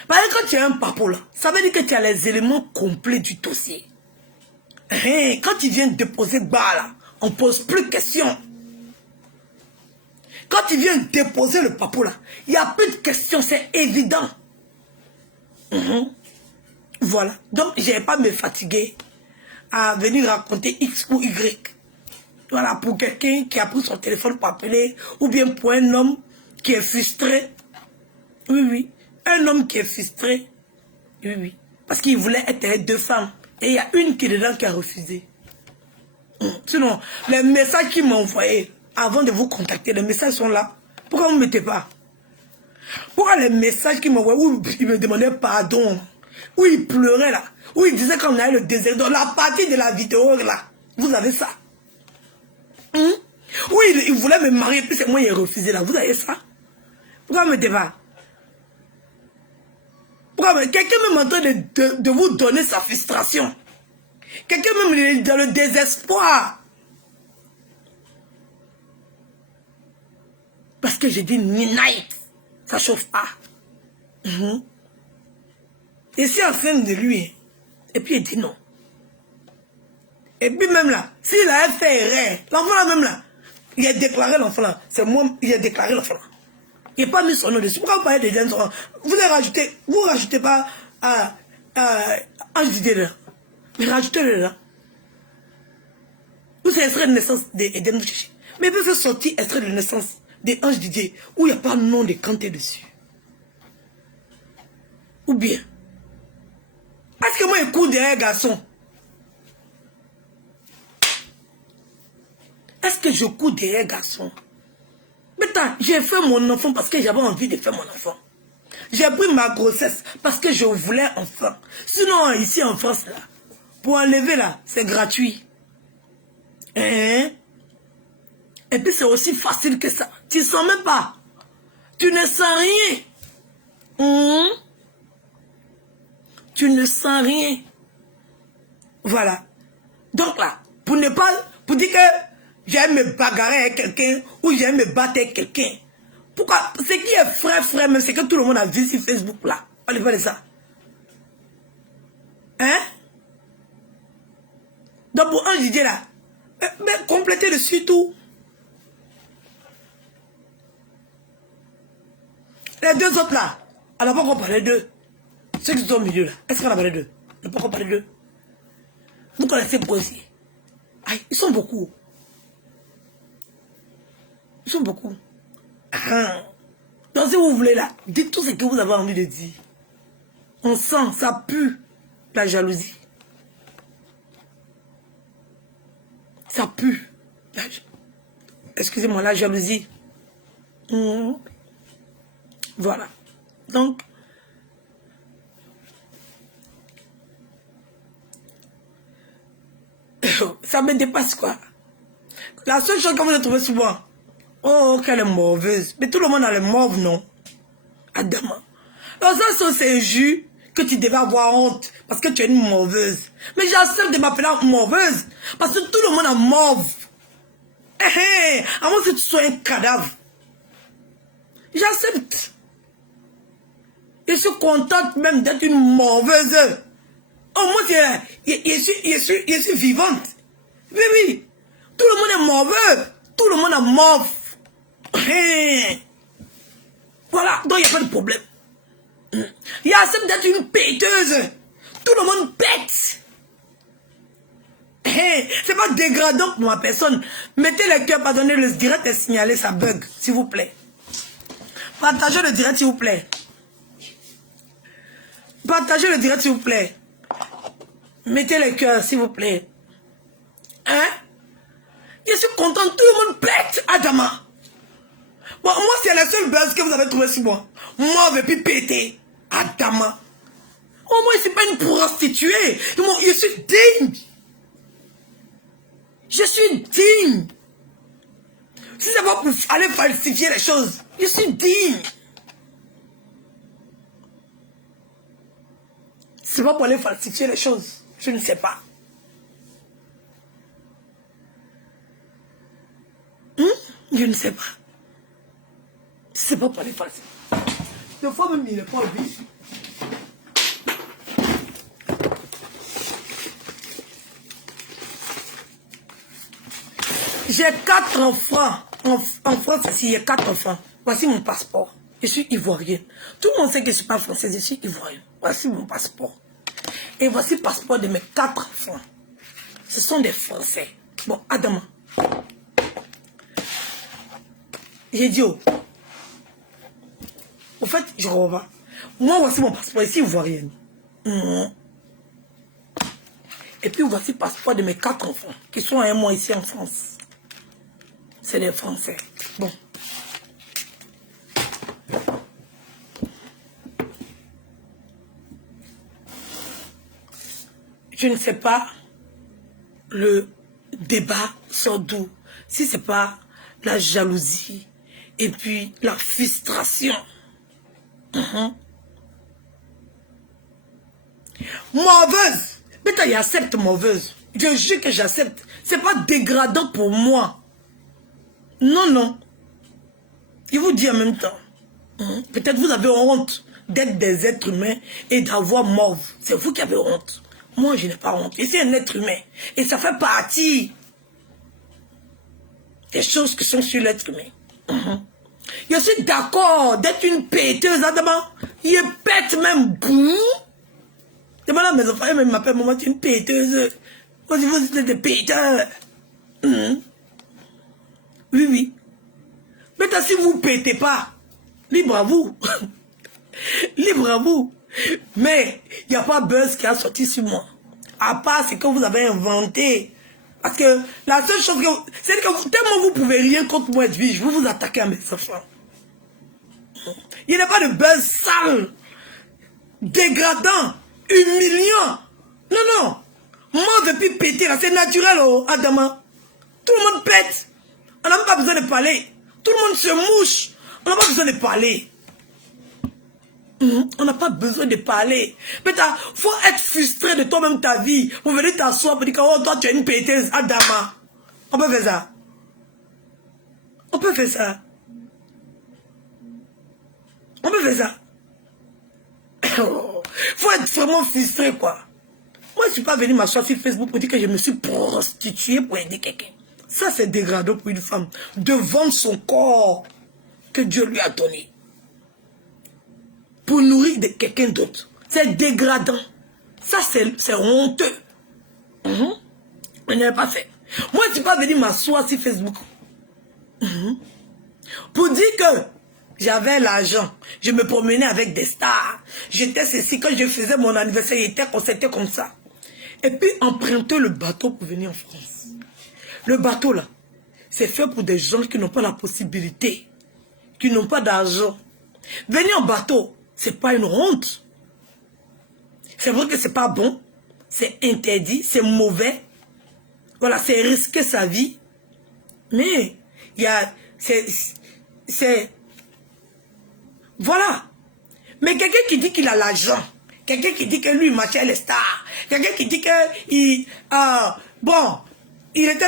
Parce que quand tu as un Papo là, ça veut dire que tu as les éléments complets du dossier. Quand tu viens déposer bas là, on ne pose plus de questions. Quand tu viens déposer le Papo là, il n'y a plus de questions, c'est évident. Voilà. Donc, je n'ai pas me fatiguer à venir raconter X ou Y. Voilà, pour quelqu'un qui a pris son téléphone pour appeler, ou bien pour un homme qui est frustré. Oui, oui. Un homme qui est frustré. Oui, oui. Parce qu'il voulait être avec 2 femmes. Et il y a une qui est dedans qui a refusé. Sinon, les messages qu'il m'a envoyés avant de vous contacter, les messages sont là. Pourquoi vous ne mettez pas? Pourquoi les messages qu'il m'envoyaient où il me demandait pardon, où il pleurait là, où il disait qu'on avait le désert, dans la partie de la vidéo là, vous avez ça? Où il voulait me marier, puis c'est moi qui ai refusé là, vous avez ça? Pourquoi vous ne mettez pas? Pourquoi quelqu'un même en train de vous donner sa frustration? Quelqu'un même dans le désespoir. Parce que j'ai dit night, ça chauffe pas. Et c'est en train de lui. Et puis il dit non. Et puis même là, s'il a fait erreur, l'enfant là même là, il a déclaré l'enfant là. C'est moi, il a déclaré l'enfant là. Il n'a pas mis son nom dessus. Pourquoi vous parlez de James? Vous ne rajoutez pas Ange Didier là. Mais rajoutez-le là. Vous c'est extrait de naissance d'Eden Bouchichi. Mais vous faites sortir extrait de naissance d'Ange Didier où il n'y a pas le nom de Kanté dessus. Ou bien, est-ce que moi je cours derrière un garçon? Est-ce que je cours derrière un garçon? Maintenant, j'ai fait mon enfant parce que j'avais envie de faire mon enfant. J'ai pris ma grossesse parce que je voulais enfant. Sinon, ici en France, là, pour enlever là, c'est gratuit. Et puis c'est aussi facile que ça. Tu ne sens même pas. Tu ne sens rien. Tu ne sens rien. Voilà. Donc là, pour dire que j'aime me bagarrer avec quelqu'un ou j'aime me battre avec quelqu'un. Pourquoi? Ce qui est frère, même c'est que tout le monde a vu sur Facebook là. On ne parle de ça. Hein? Donc pour un Didier là, mais complétez dessus tout. Les deux autres là, on n'a pas encore parlé d'eux. Ceux qui sont au milieu là, est-ce qu'on a parlé d'eux? On n'a pas encore parlé d'eux. Vous connaissez Boisier. Aïe, ils sont beaucoup. Ils sont beaucoup. Donc si vous voulez là, dites tout ce que vous avez envie de dire. On sent, ça pue la jalousie. Ça pue. Excusez-moi, la jalousie. Voilà. Donc, ça me dépasse quoi. La seule chose que vous avez trouvé souvent, oh, qu'elle est mauvaise. Mais tout le monde a les mauves, non? Adama. Alors ça, c'est un jus que tu devais avoir honte parce que tu es une mauvaise. Mais j'accepte de m'appeler mauvaise parce que tout le monde a mauve. À moins que tu sois un cadavre. J'accepte. Je suis contente même d'être une mauvaise. Au moins, je suis vivante. Oui, oui. Tout le monde est mauvais. Tout le monde a mauve. Voilà, donc il n'y a pas de problème. Il accepte d'être une péteuse. Tout le monde pète. C'est pas dégradant pour ma personne. Mettez le cœur, pardonnez le direct et signalez ça bug, s'il vous plaît. Partagez le direct, s'il vous plaît. Partagez le direct, s'il vous plaît. Mettez le cœur, s'il vous plaît. Hein? Je suis content, tout le monde pète, Adama. Bon, moi, c'est la seule base que vous avez trouvée sur moi. Moi, je vais plus péter. Adama. Au moins, c'est pas une prostituée. Je suis digne. Je suis digne. Si c'est pas pour aller falsifier les choses, je suis digne. C'est pas pour aller falsifier les choses. Je ne sais pas. Je ne sais pas. C'est pas pour aller falsifier. Des fois même, il n'est pas obligé. J'ai 4 enfants. En France, ici, il y a 4 enfants. Voici mon passeport. Je suis ivoirienne. Tout le monde sait que je ne suis pas française, je suis ivoirienne. Voici mon passeport. Et voici le passeport de mes 4 enfants. Ce sont des Français. Bon, Adama. J'ai dit, au fait, je revois. Moi, voici mon passeport ici, ivoirienne. Et puis voici le passeport de mes 4 enfants, qui sont à 1 mois ici en France. C'est les Français. Bon. Je ne sais pas, le débat sort d'où. Si ce n'est pas la jalousie et puis la frustration. Mauvaise. Mais tu acceptes mauvaise. Je jure que j'accepte. Ce n'est pas dégradant pour moi. Non, non. Je vous dis en même temps. Peut-être vous avez honte d'être des êtres humains et d'avoir mauve. C'est vous qui avez honte. Moi, je n'ai pas honte. Et c'est un être humain. Et ça fait partie des choses qui sont sur l'être humain. Je suis d'accord d'être une péteuse. Adama, je pète même. Demande à mes enfants, ils m'appellent maman, tu es une péteuse. Moi, je vous êtes des péteurs. Oui, oui. Mais si vous ne pétez pas, libre à vous. Libre à vous. Mais il n'y a pas buzz qui a sorti sur moi. À part ce que vous avez inventé. Parce que la seule chose que... C'est que tellement vous ne pouvez rien contre moi, Edwige, vous vous attaquez à mes enfants. Il n'y a pas de buzz sale, dégradant, humiliant. Non, non. Moi, je veux plus péter là. C'est naturel, oh, Adama. Tout le monde pète. On n'a même pas besoin de parler. Tout le monde se mouche. On n'a pas besoin de parler. On n'a pas besoin de parler. Mais il faut être frustré de toi-même ta vie. Vous venez t'asseoir pour dire que oh, toi tu es une péteuse, Adama. On peut faire ça. On peut faire ça. On peut faire ça. Faut être vraiment frustré, quoi. Moi, je ne suis pas venu m'asseoir sur Facebook pour dire que je me suis prostituée pour aider quelqu'un. Ça, c'est dégradant pour une femme. De vendre son corps que Dieu lui a donné pour nourrir quelqu'un d'autre. C'est dégradant. Ça, c'est honteux. Je n'ai pas fait. Moi, je ne suis pas venu m'asseoir sur Facebook pour dire que j'avais l'argent. Je me promenais avec des stars. J'étais ceci. Quand je faisais mon anniversaire, c'était comme ça. Et puis, emprunter le bateau pour venir en France. Le bateau, là, c'est fait pour des gens qui n'ont pas la possibilité, qui n'ont pas d'argent. Venir en bateau, c'est pas une honte. C'est vrai que c'est pas bon. C'est interdit, c'est mauvais. Voilà, c'est risquer sa vie. Mais, il y a... C'est... Voilà. Mais quelqu'un qui dit qu'il a l'argent, quelqu'un qui dit que lui, il marchait les stars, quelqu'un qui dit qu'il... bon, il était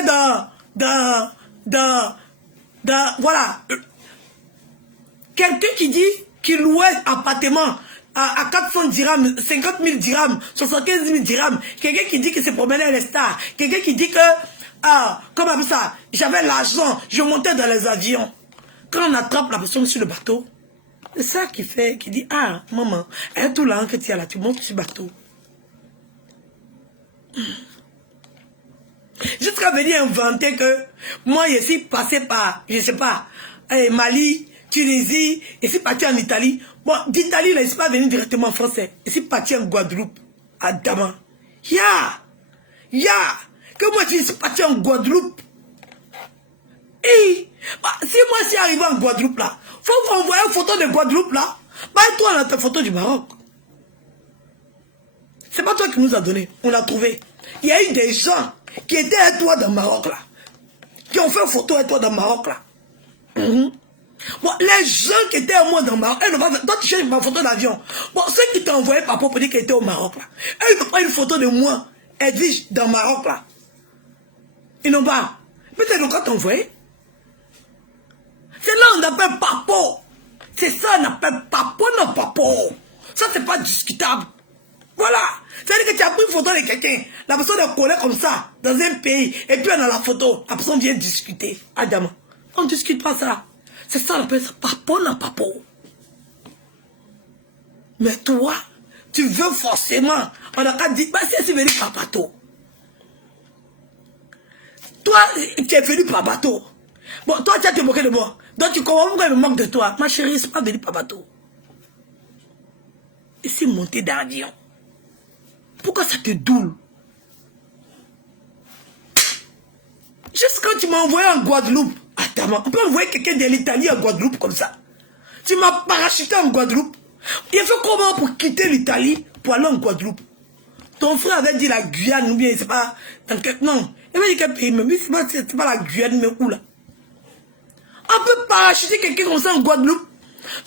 voilà. Quelqu'un qui dit qu'il louait un appartement à 400 dirhams, 50 000 dirhams, 75 000 dirhams. Quelqu'un qui dit qu'il se promenait à les stars. Quelqu'un qui dit que, comme ça, j'avais l'argent, je montais dans les avions. Quand on attrape la personne sur le bateau, c'est ça qui fait, qui dit, ah, maman, elle tout là que tu as là, tu montes sur le bateau. Jusqu'à venir inventer que moi, je suis passé par, je ne sais pas, Mali, Tunisie, je suis parti en Italie. Bon, d'Italie, là, je ne suis pas venu directement en français. Je suis parti en Guadeloupe, à Daman. Que moi, je suis parti en Guadeloupe. Et, si moi, je suis arrivé en Guadeloupe, là, faut vous envoyer une photo de Guadeloupe, là. Bah, toi, on a ta photo du Maroc. C'est pas toi qui nous a donné, on l'a trouvé. Il y a eu des gens qui étaient avec toi dans le Maroc, là. Qui ont fait une photo avec toi dans le Maroc, là. Bon, les gens qui étaient au moins dans le Maroc, toi tu cherches ma photo d'avion. Bon, ceux qui t'ont envoyé par rapport pour dire qu'ils étaient au Maroc, là. Ils n'ont pas une photo de moi, Edwige, dans le Maroc, là. Ils n'ont pas. Mais c'est donc quand t'envoyer. C'est là on appelle papo. C'est ça on appelle papo, non papo. Ça, c'est pas discutable. Voilà. C'est-à-dire que tu as pris une photo de quelqu'un. La personne est collée comme ça, dans un pays. Et puis on a la photo. La personne vient discuter. Adam, on ne discute pas ça. C'est ça on appelle ça papo, non papo. Mais toi, tu veux forcément. On a qu'à dire, bah c'est venu par bateau. Toi, tu es venu par bateau. Bon, toi, tu as te moqué de moi. Donc, tu comprends pourquoi je me moque de toi. Ma chérie, je ne suis pas venu par bateau. Et c'est monté d'avion. Pourquoi ça te doule? Juste quand tu m'as envoyé en Guadeloupe, attends, on peut envoyer quelqu'un de l'Italie en Guadeloupe comme ça. Tu m'as parachuté en Guadeloupe. Il a fait comment pour quitter l'Italie pour aller en Guadeloupe? Ton frère avait dit la Guyane ou bien, c'est pas dans quel... Non, il m'a dit quel pays, mais c'est pas la Guyane, mais où là? On peut parachuter quelqu'un comme ça en Guadeloupe.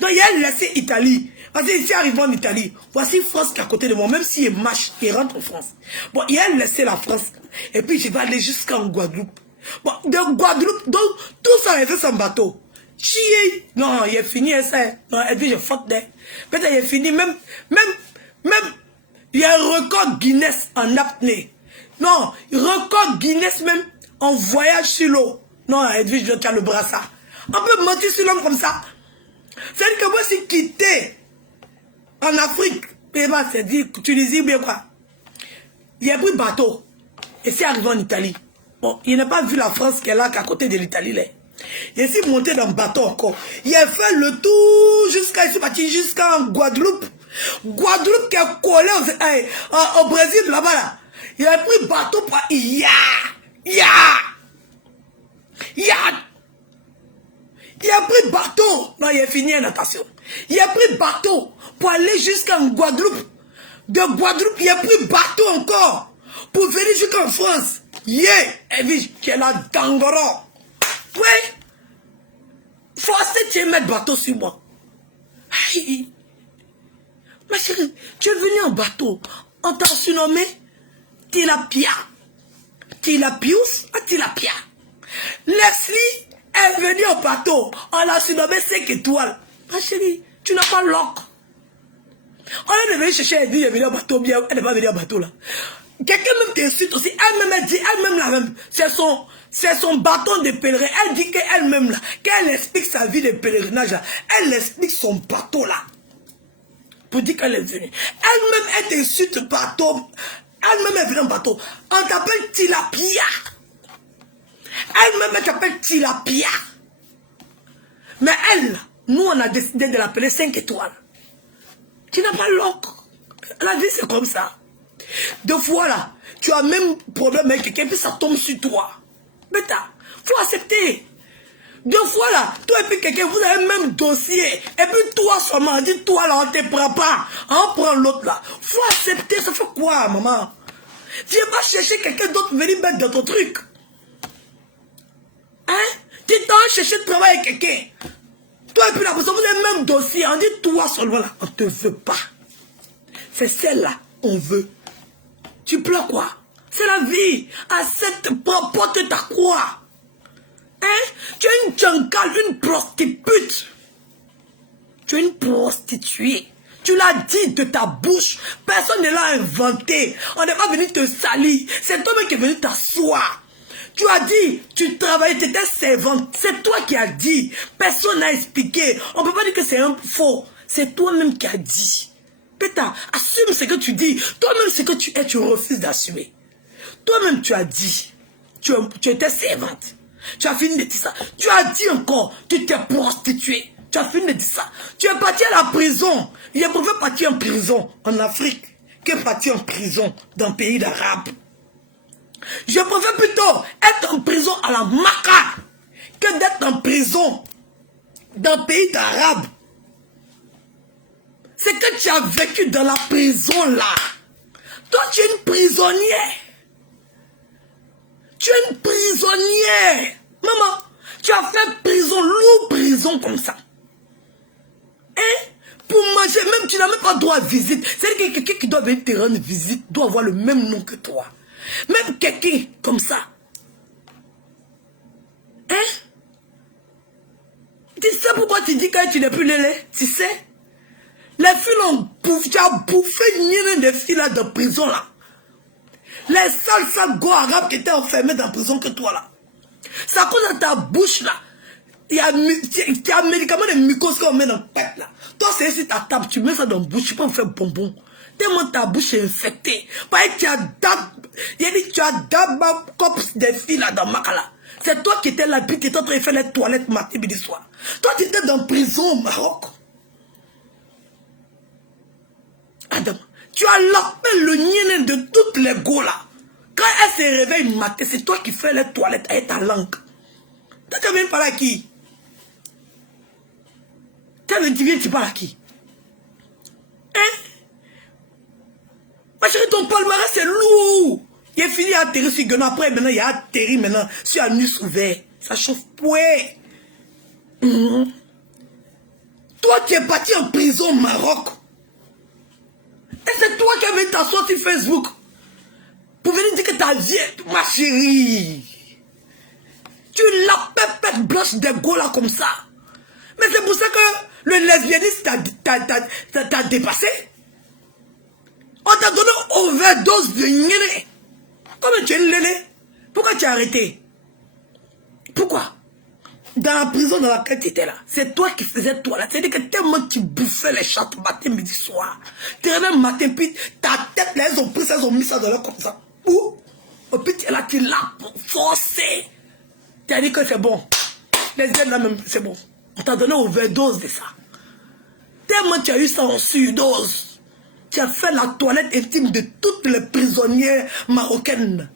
Donc il a laissé Italie. Parce que ici, arrivé en Italie, voici France qui est à côté de moi, même s'il marche, il rentre en France. Bon, il a laissé la France. Et puis, je vais aller jusqu'en Guadeloupe. Bon, de Guadeloupe, donc, tout ça, il fait son bateau. Chier. Non, il est fini, ça. Non, elle dit, je faute d'elle. Peut-être, il est fini, même, il y a un record Guinness en apnée. Non, record Guinness même en voyage sur l'eau. Non, elle dit, je tiens le brassard. On peut mentir sur l'homme comme ça. C'est-à-dire que moi, si quitté en Afrique, c'est dit, Tunisie ou bien quoi, il a pris bateau et c'est arrivé en Italie. Bon, il n'a pas vu la France qui est là, qu'à côté de l'Italie. Il est monté dans le bateau encore. Il a fait le tour jusqu'à ici, parti jusqu'en Guadeloupe. Guadeloupe qui est collé au Brésil, là-bas. Là. Il a pris bateau pour... Il a pris bateau. Non, il a fini en natation. Il a pris bateau pour aller jusqu'en Guadeloupe. De Guadeloupe, il a pris bateau encore pour venir jusqu'en France. Et puis, qui est là, Dangoro. Ouais. Forcez de mettre bateau sur moi. Aïe. Ma chérie, tu es venu en bateau. On t'a surnommé Tilapia. Tilapius à Tilapia. Leslie est venue en bateau. On l'a surnommé 5 étoiles. Ma chérie, tu n'as pas l'oc. On est venu chercher, elle dit, elle est venue en bateau, bien, elle n'est pas venue en bateau là. Quelqu'un même t'insulte aussi, elle-même dit, elle-même la même, c'est son bâton de pèlerin. Elle dit qu'elle-même là, qu'elle explique sa vie de pèlerinage là, elle explique son bateau là. Pour dire qu'elle est venue. Elle-même, elle t'insulte bateau. Elle-même est venue en bateau. On t'appelle Tilapia. Elle-même, elle t'appelle Tilapia. Mais elle, nous, on a décidé de l'appeler 5 étoiles. Tu n'as pas l'oc. La vie, c'est comme ça. Deux fois, là, tu as même problème avec quelqu'un, puis ça tombe sur toi. Mais faut accepter. Deux fois, là, toi et puis quelqu'un, vous avez le même dossier. Et puis toi seulement, on dit, toi, là, on ne te prend pas. On prend l'autre, là. Faut accepter. Ça fait quoi, maman? Viens pas chercher quelqu'un d'autre, venir mettre dans ton truc. Hein? Tu t'en chercher de travail avec quelqu'un. Toi et puis la personne, vous avez le même dossier. On dit, toi seulement, là, on ne te veut pas. C'est celle-là, on veut. Tu pleures quoi? C'est la vie. Accepte, porte ta croix. Hein? Tu es une djankale, une prostituée. Tu es une prostituée. Tu l'as dit de ta bouche. Personne ne l'a inventé. On n'est pas venu te salir. C'est toi-même qui est venu t'asseoir. Tu as dit, tu travaillais, tu étais servante. C'est toi qui as dit. Personne n'a expliqué. On ne peut pas dire que c'est un faux. C'est toi-même qui as dit. Pétard, assume ce que tu dis. Toi-même, ce que tu es, tu refuses d'assumer. Toi-même, tu as dit. Tu étais servante. Tu as fini de dire ça. Tu as dit encore, tu t'es prostituée. Tu as fini de dire ça. Tu es parti à la prison. Il préfère partir en prison en Afrique que partir en prison dans un pays d'Arabe. Je préfère plutôt être en prison à la Maca que d'être en prison dans un pays d'Arabe. C'est que tu as vécu dans la prison là. Toi, tu es une prisonnière. Tu es une prisonnière. Maman, tu as fait prison, lourd prison comme ça. Hein? Pour manger, même tu n'as même pas droit à visite. C'est-à-dire que quelqu'un qui doit venir te rendre visite doit avoir le même nom que toi. Même quelqu'un comme ça. Hein? Tu sais pourquoi tu dis que tu n'es plus lélé? Tu sais? Les filles ont bouffé, tu as bouffé une des filles là de prison là. Les sales go arabes qui étaient enfermés dans la prison que toi là. C'est à cause de ta bouche là. Il y a un médicament de mucose qu'on met dans la tête là. Toi c'est ici ta table, tu mets ça dans la bouche, tu peux en faire bonbon. Tellement ta bouche est infectée. Parce que tu as d'abord cops des filles là dans Makala. C'est toi qui étais là, puis tu étais en train de faire les toilettes matin midi soir. Toi tu étais dans la prison au Maroc. Adam, tu as l'appel le nienne de toutes les go là. Quand elle se réveille le matin, c'est toi qui fais les toilettes avec ta langue. Tu as même parlé à qui? Tu parles à qui? Hein? Ma chérie, ton palmarès c'est lourd. Il est fini à atterrir sur Guénon. Après, maintenant, il a atterri maintenant sur Anus ouvert. Ça chauffe pouet. Toi, tu es parti en prison au Maroc. Et c'est toi qui avais t'asseoir sur Facebook. Pour venir dire que ta vie, ma chérie. Tu la pépette blanche des go là comme ça. Mais c'est pour ça que le lesbianisme t'a dépassé. On t'a donné overdose de nyéné. Comment tu es lélé? Pourquoi tu as arrêté? Pourquoi? Dans la prison dans laquelle tu étais là, c'est toi qui faisais toi là. C'est-à-dire que tellement tu bouffais les chattes matin, midi, soir. Tu réveilles matin, puis ta tête là, elles ont pris ça, elles ont mis ça dans leur comme ça. Ou, et puis tu es là, tu l'as forcé. Tu as dit que c'est bon. Les aides là même, c'est bon. On t'a donné overdose de ça. Tellement tu as eu ça en surdose. Tu as fait la toilette intime de toutes les prisonnières marocaines.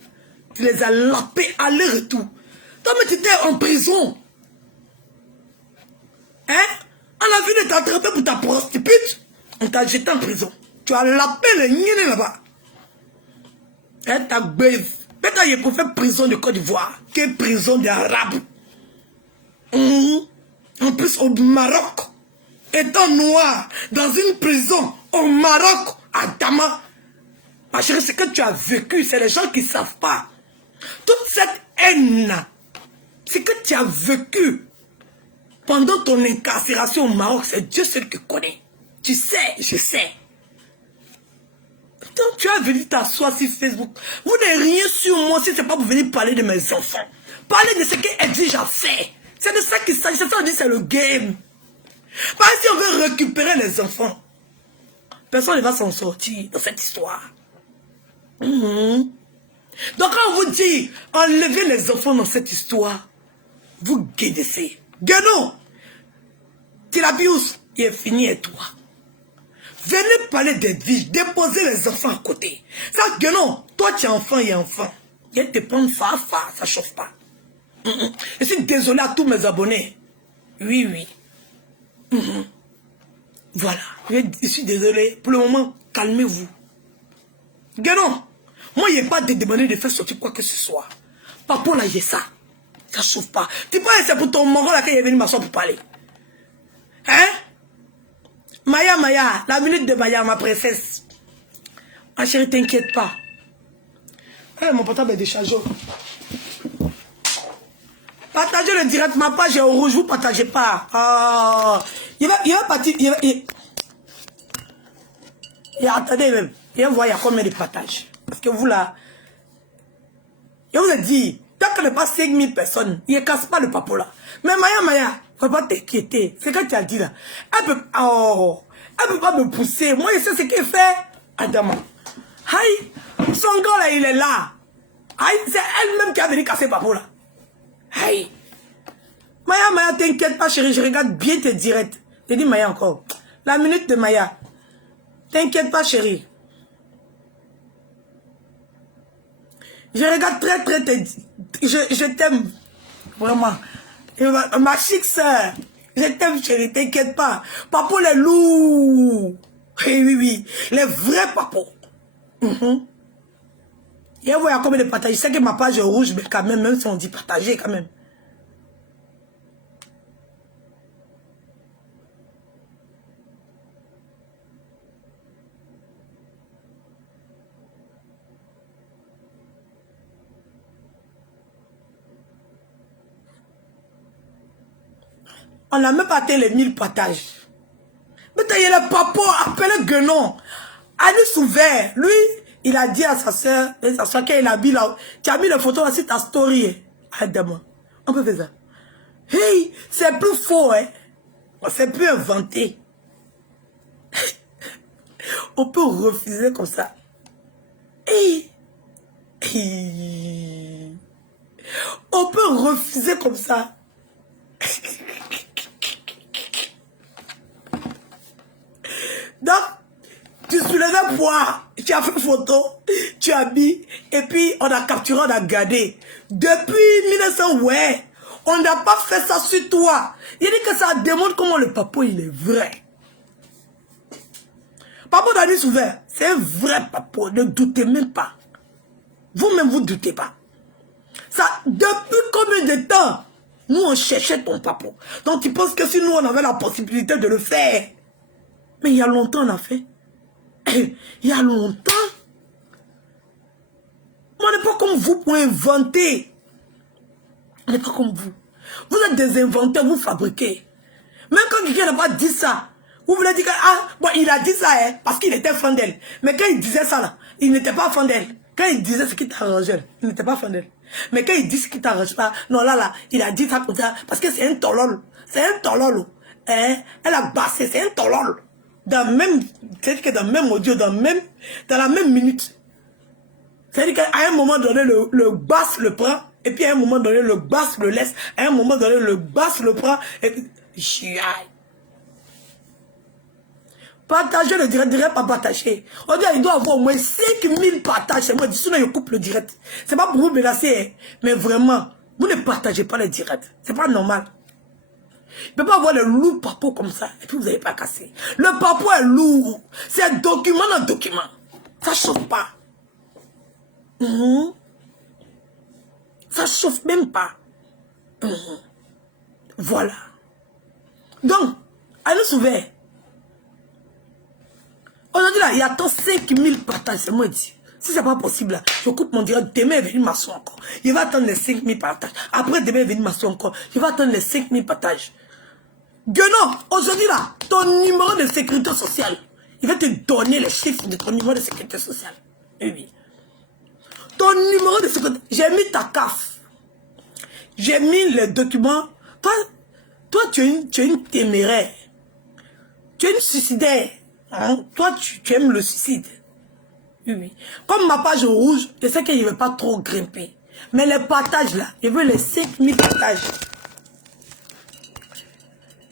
Tu les as lapées aller-retour. Toi, mais tu étais en prison. Hein? On a vu de t'attraper pour ta prostitute. On t'a jeté en prison. Tu as lapé le niéné là-bas. Hein? T'as baivé. Peut-être qu'il faut faire prison de Côte d'Ivoire. Qui est prison des Arabes. En plus, au Maroc. Étant noir, dans une prison, au Maroc, à Dama. Ma chérie, ce que tu as vécu, c'est les gens qui ne savent pas. Toute cette haine, c'est que tu as vécu pendant ton incarcération au Maroc, c'est Dieu seul qui connaît. Tu sais, je sais. Donc tu as venu t'asseoir sur Facebook. Vous n'avez rien sur moi si ce n'est pas pour venir parler de mes enfants. Parler de ce qu'Edwige a fait. C'est de ça qu'il s'agit. C'est ça qu'on dit, c'est le game. Parce que si on veut récupérer les enfants, personne ne va s'en sortir dans cette histoire. Donc quand on vous dit, enlevez les enfants dans cette histoire, vous guédissez. Guénon, Tilabius, il est fini et toi. Venez parler d'Edwige, déposez les enfants à côté. Ça, Guénon, toi tu es enfant et enfant. Il te prendre fa, ça chauffe pas. Je suis désolé à tous mes abonnés. Oui, oui. Voilà, je suis désolé. Pour le moment, calmez-vous. Guénon, moi, il n'y a pas de demander de faire sortir quoi que ce soit. Pas pour la ça. Ça chauffe pas. Tu penses que c'est pour ton moro là qu'il est venu m'asseoir pour parler. Hein? Maya, la minute de Maya, ma princesse. Ma chérie, t'inquiète pas. Mon portable est déchargé. Partagez le direct, ma page est au rouge, vous partagez pas. Il va partir. Attendez même. Il va voir il y a combien de partages. Parce que vous là. Je vous ai dit, tant qu'il n'y a pas 5000 personnes, il ne casse pas le papo là. Mais Maya, faut pas t'inquiéter. C'est ce que tu as dit là. Elle peut pas me pousser. Moi, je sais ce qu'elle fait. Adama. Aïe, son gars là, il est là. Aïe, c'est elle-même qui a venu casser le papo là. Aïe. Maya, t'inquiète pas, chérie, je regarde bien tes directs. Je dis Maya encore. La minute de Maya. T'inquiète pas, chérie. Je regarde très tes... Je t'aime. Vraiment. Ma chic sœur. Je t'aime, chérie, t'inquiète pas. Papo, les loups. Oui. Les vrais papos. Et vous voyez combien de partages. Je sais que ma page est rouge, mais quand même si on dit partager, quand même. On n'a même pas atteint les 1000 partages. Mais il y a le papa appelé Guénon. Anus ouvert. Lui, il a dit à sa soeur qu'il a mis là. Tu as mis la photo là sur ta story. Adama. On peut faire ça. Hey, c'est plus faux, hein. C'est plus inventé. On peut refuser comme ça. Hey. On peut refuser comme ça. Donc, tu soulevais poids, tu as fait photo, tu habilles, et puis on a capturé, on a gardé. Depuis 1900, ouais, on n'a pas fait ça sur toi. Il dit que ça démontre comment le papa, il est vrai. Papa Dani Souvert, c'est un vrai papa, ne doutez même pas. Vous-même, vous ne doutez pas. Ça, depuis combien de temps, nous, on cherchait ton papa. Donc, tu penses que si nous, on avait la possibilité de le faire. Mais il y a longtemps, on a fait. Il y a longtemps. On n'est pas comme vous pour inventer. On n'est pas comme vous. Vous êtes des inventeurs, vous fabriquez. Même quand quelqu'un n'a pas dit ça, vous voulez dire que, ah, bon, il a dit ça, hein, parce qu'il était fan d'elle. Mais quand il disait ça, là, il n'était pas fan d'elle. Quand il disait ce qui t'arrangeait, il n'était pas fan d'elle. Mais quand il dit ce qui t'arrange pas, non, là, il a dit ça comme ça, parce que c'est un tolol. C'est un tolol. Hein? Elle a bassé, c'est un tolol. C'est-à-dire que dans le même audio, dans la même minute. C'est-à-dire qu'à un moment donné, le basse le prend, et puis à un moment donné, le basse le laisse, à un moment donné, le basse le prend, et puis, chiaille. Partager le direct, pas partager. On dit, il doit avoir au moins 5000 partages. Moi, sinon, je coupe le direct. C'est pas pour vous menacer, mais vraiment, vous ne partagez pas le direct. C'est pas normal. Il ne peut pas avoir le lourd papo comme ça, et puis vous n'avez pas cassé. Le papo est lourd. C'est document dans document. Ça chauffe pas. Ça chauffe même pas. Voilà. Donc, allez s'ouvrir. Aujourd'hui, là, il y a tant 5000 partages. C'est moi dit. Si c'est pas possible, là, je coupe mon direct. Demain, il est venu m'asseoir encore. Il va attendre les 5000 partages. Après, demain, il est venu m'asseoir encore. Il va attendre les 5000 partages. Guenon, aujourd'hui, là, ton numéro de sécurité sociale, il va te donner les chiffres de ton numéro de sécurité sociale. Oui. Ton numéro de sécurité, j'ai mis ta CAF. J'ai mis les documents. Toi tu es une téméraire. Tu es une suicidaire. Hein? Toi, tu aimes le suicide. Oui. Comme ma page rouge, je sais qu'il ne veut pas trop grimper. Mais les partages là, je veux les 5000 partages.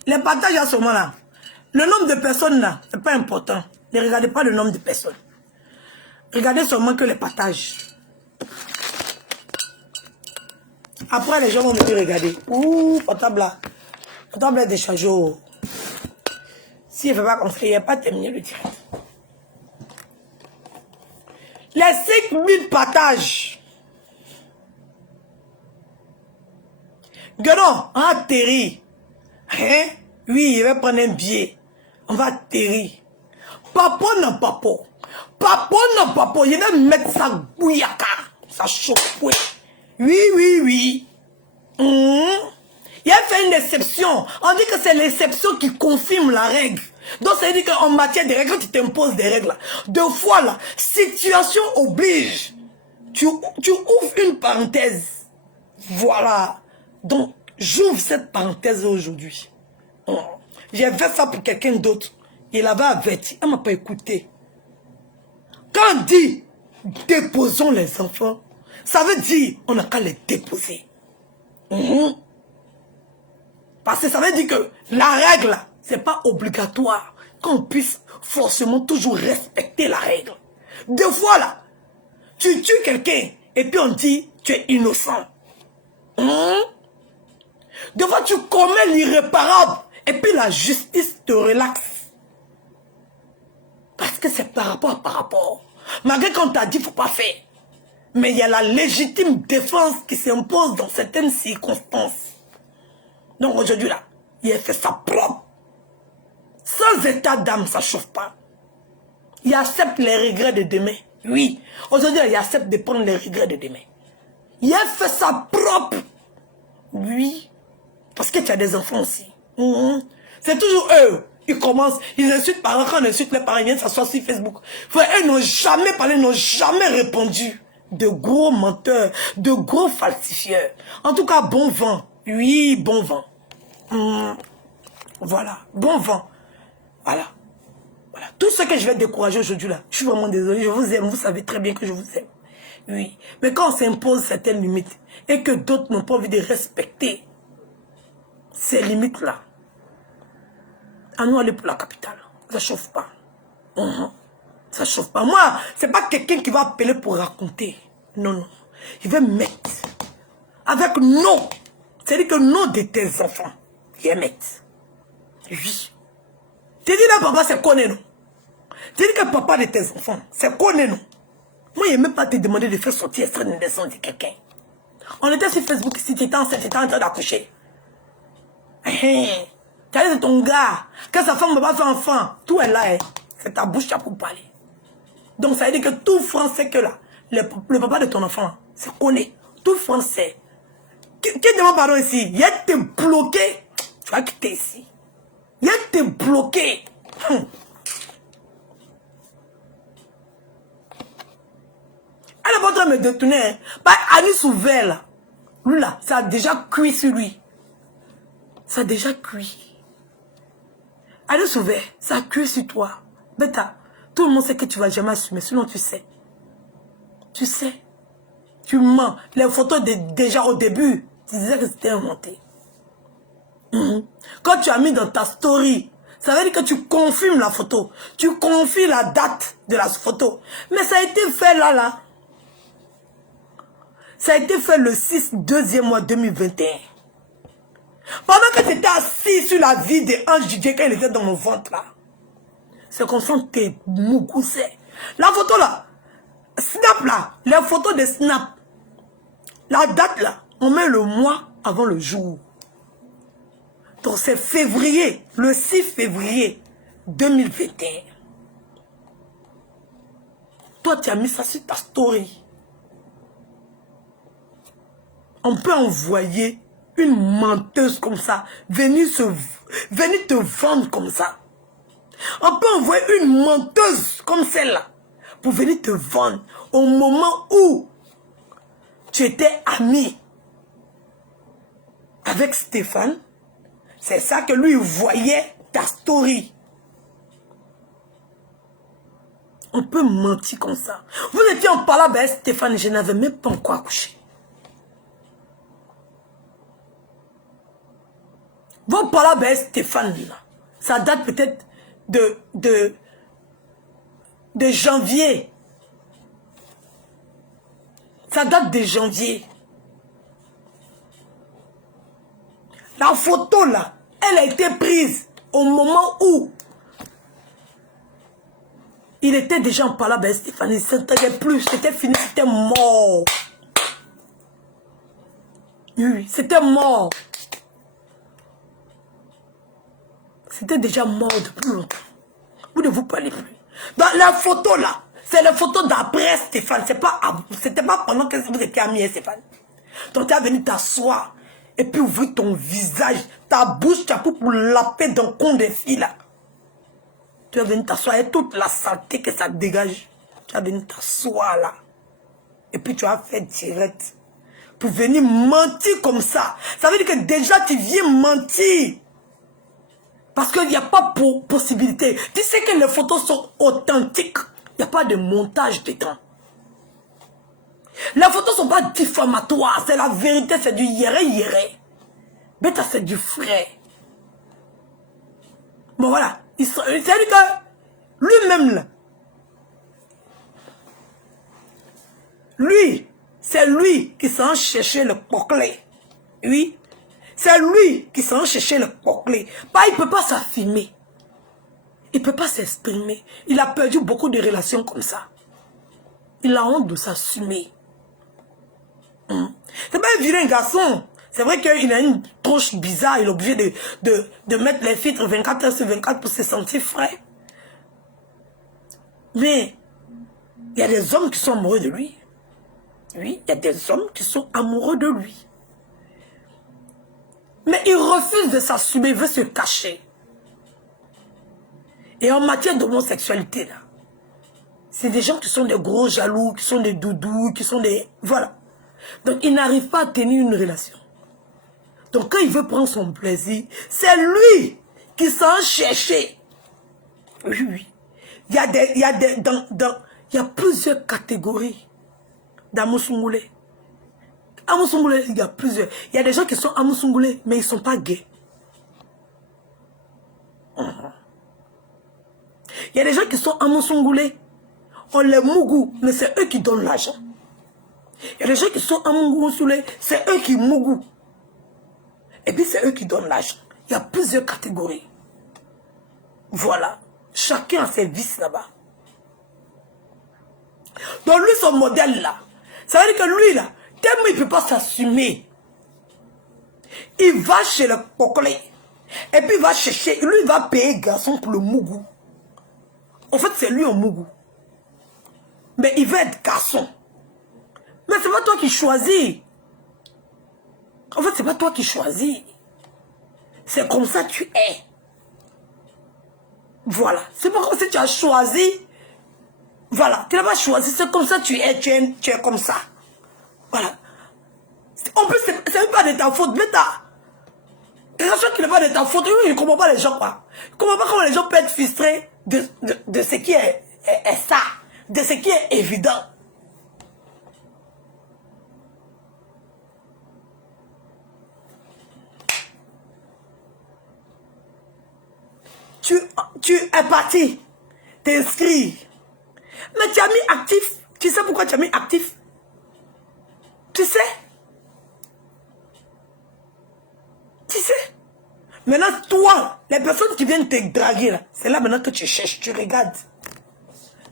Les partages à ce moment-là, le nombre de personnes là, c'est pas important. Ne regardez pas le nombre de personnes. Regardez seulement que les partages. Après, les gens vont venir regarder. Ouh, portable là. Portable est déchargé. Si je ne fais pas comme ça, il n'y a pas terminé le direct. Les 5000 partages. Guenon, on atterrit. Hein? Oui, il va prendre un billet. On va atterrir. Papa non papa. Papa non papa. Il va mettre sa bouillaka. Ça chauffe. Oui. Il a fait une exception. On dit que c'est l'exception qui confirme la règle. Donc, ça veut dire qu'en matière de règles, quand tu t'imposes des règles, deux fois, la situation oblige. Tu ouvres une parenthèse. Voilà. Donc, j'ouvre cette parenthèse aujourd'hui. J'ai fait ça pour quelqu'un d'autre. Il avait averti. Elle ne m'a pas écouté. Quand on dit déposons les enfants, ça veut dire on n'a qu'à les déposer. Parce que ça veut dire que la règle, c'est pas obligatoire qu'on puisse forcément toujours respecter la règle. Deux fois là, tu tues quelqu'un et puis on dit tu es innocent. Deux fois tu commets l'irréparable et puis la justice te relaxe. Parce que c'est par rapport. Malgré qu'on t'a dit qu'il ne faut pas faire. Mais il y a la légitime défense qui s'impose dans certaines circonstances. Donc aujourd'hui là, il a fait ça propre. Sans état d'âme, ça ne chauffe pas. Il accepte les regrets de demain. Oui. Aujourd'hui, il accepte de prendre les regrets de demain. Il a fait ça propre. Oui. Parce que tu as des enfants aussi. C'est toujours eux. Ils commencent, ils insultent parents. Quand on insulte les parents, ils viennent s'asseoir sur Facebook. Eux n'ont jamais parlé, n'ont jamais répondu. De gros menteurs, de gros falsifieurs. En tout cas, bon vent. Oui, bon vent. Voilà, bon vent. Voilà. Tout ce que je vais décourager aujourd'hui là, je suis vraiment désolé, je vous aime, vous savez très bien que je vous aime. Oui. Mais quand on s'impose certaines limites et que d'autres n'ont pas envie de respecter ces limites là, à nous aller pour la capitale. Ça ne chauffe pas. Ça chauffe pas. Moi, c'est pas quelqu'un qui va appeler pour raconter. Non, non. Il va mettre. Avec nom. C'est-à-dire que nom de tes enfants. Il va mettre. Oui. Tu dis là, papa, c'est connu, non? Tu dis que papa de tes enfants, c'est connu, non? Moi, il ne même pas te demander de faire sortir extrait de naissance de quelqu'un. On était sur Facebook, si tu étais enceinte, tu étais en train d'accoucher. Tu as dit, c'est ton gars. Quand sa femme ne va pas faire enfant, tout est là. Hein. C'est ta bouche pour parler. Donc, ça veut dire que tout français que là, le papa de ton enfant, c'est connu. Tout français. Qui demande pardon ici? Il y a été bloqué. Tu vas quitter ici. Il y a été bloqué. Elle n'est pas en train de me détourner. Hein. Bah, Anis ouvert là. Lui là, ça a déjà cuit sur lui. Ça a déjà cuit. Anis ouvert, ça a cuit sur toi. Bêta, tout le monde sait que tu ne vas jamais assumer. Sinon, tu sais. Tu sais. Tu mens. Les photos déjà au début, tu disais que c'était inventé. Quand tu as mis dans ta story, ça veut dire que tu confirmes la photo. Tu confirmes la date de la photo. Mais ça a été fait là. Ça a été fait le 6 2e mois 2021. Pendant que tu étais assis sur la vie de Ange Didier quand il était dans mon ventre là. C'est comme ça que t'es moukoussé. La photo là, Snap là, les photos de Snap, la date là, on met le mois avant le jour. Donc c'est février, le 6 février 2021. Toi tu as mis ça sur ta story. On peut envoyer une menteuse comme ça, venir te vendre comme ça. On peut envoyer une menteuse comme celle-là pour venir te vendre au moment où tu étais ami avec Stéphane. C'est ça que lui voyait ta story. On peut mentir comme ça. Vous étiez en parlant avec Stéphane et je n'avais même pas encore accouché. Vous parlez avec Stéphane, ça date peut-être de janvier. Ça date de janvier. La photo là, elle a été prise au moment où il était déjà en parlant avec Stéphane. Il ne s'entendait plus, c'était fini, c'était mort. Oui, c'était mort. C'était déjà mort depuis longtemps. Vous ne vous parlez plus. Dans la photo là, c'est la photo d'après Stéphane. C'était pas pendant que vous étiez amis, Stéphane. Donc tu es venu t'asseoir et puis ouvrir ton visage, ta bouche, tu as pour laper dans le con des filles là. Tu es venu t'asseoir et toute la saleté que ça dégage. Tu es venu t'asseoir là. Et puis tu as fait direct. Pour venir mentir comme ça. Ça veut dire que déjà tu viens mentir. Parce qu'il n'y a pas possibilité. Tu sais que les photos sont authentiques. Il n'y a pas de montage dedans. Les photos ne sont pas diffamatoires. C'est la vérité, c'est du yéré. Bêta, c'est du frais. Bon, voilà. C'est-à-dire que lui-même, là, lui, c'est lui qui s'en cherchait le poclé. Oui. C'est lui qui s'en cherchait le poclé. Bah, il ne peut pas s'affirmer. Il ne peut pas s'exprimer. Il a perdu beaucoup de relations comme ça. Il a honte de s'assumer. C'est pas un vilain garçon. C'est vrai qu'il a une tronche bizarre. Il est obligé de mettre les filtres 24 heures sur 24 pour se sentir frais. Mais il y a des hommes qui sont amoureux de lui. Oui, il y a des hommes qui sont amoureux de lui. Mais il refuse de s'assumer, il veut se cacher. Et en matière d'homosexualité, là, c'est des gens qui sont des gros jaloux, qui sont des doudous, qui sont des... Voilà. Donc, il n'arrive pas à tenir une relation. Donc, quand il veut prendre son plaisir, c'est lui qui s'en cherche. Oui. Il y a plusieurs catégories d'Amoussoumoulé. Amoussoumoulé, il y a plusieurs. Il y a des gens qui sont Amoussoumoulé, mais ils ne sont pas gays. Il y a des gens qui sont Amoussoumoulé, on les mougou, mais c'est eux qui donnent l'argent. Il y a des gens qui sont en mougou sous les... C'est eux qui mougou. Et puis c'est eux qui donnent l'argent. Il y a plusieurs catégories. Voilà. Chacun a ses vices là-bas. Donc lui, son modèle là, ça veut dire que lui là, tellement il ne peut pas s'assumer. Il va chez le cocolé. Et puis il va chercher, lui il va payer garçon pour le mougou. En fait, c'est lui en mougou. Mais il veut être garçon. Mais c'est pas toi qui choisis. En fait, c'est pas toi qui choisis. C'est comme ça que tu es. Voilà. C'est pas comme si tu as choisi. Voilà. Tu n'as pas choisi. C'est comme ça que tu es. Tu es comme ça. Voilà. En plus, c'est même pas de ta faute. Mais t'as... quelque chose qui n'est pas de ta faute. Oui, je ne comprends pas les gens, quoi. Je ne comprends pas comment les gens peuvent être frustrés de ce qui est ça. De ce qui est évident. Tu es parti t'inscrire. Mais tu as mis actif. Tu sais pourquoi tu as mis actif? Tu sais? Tu sais? Maintenant, toi, les personnes qui viennent te draguer, c'est là maintenant que tu cherches, tu regardes.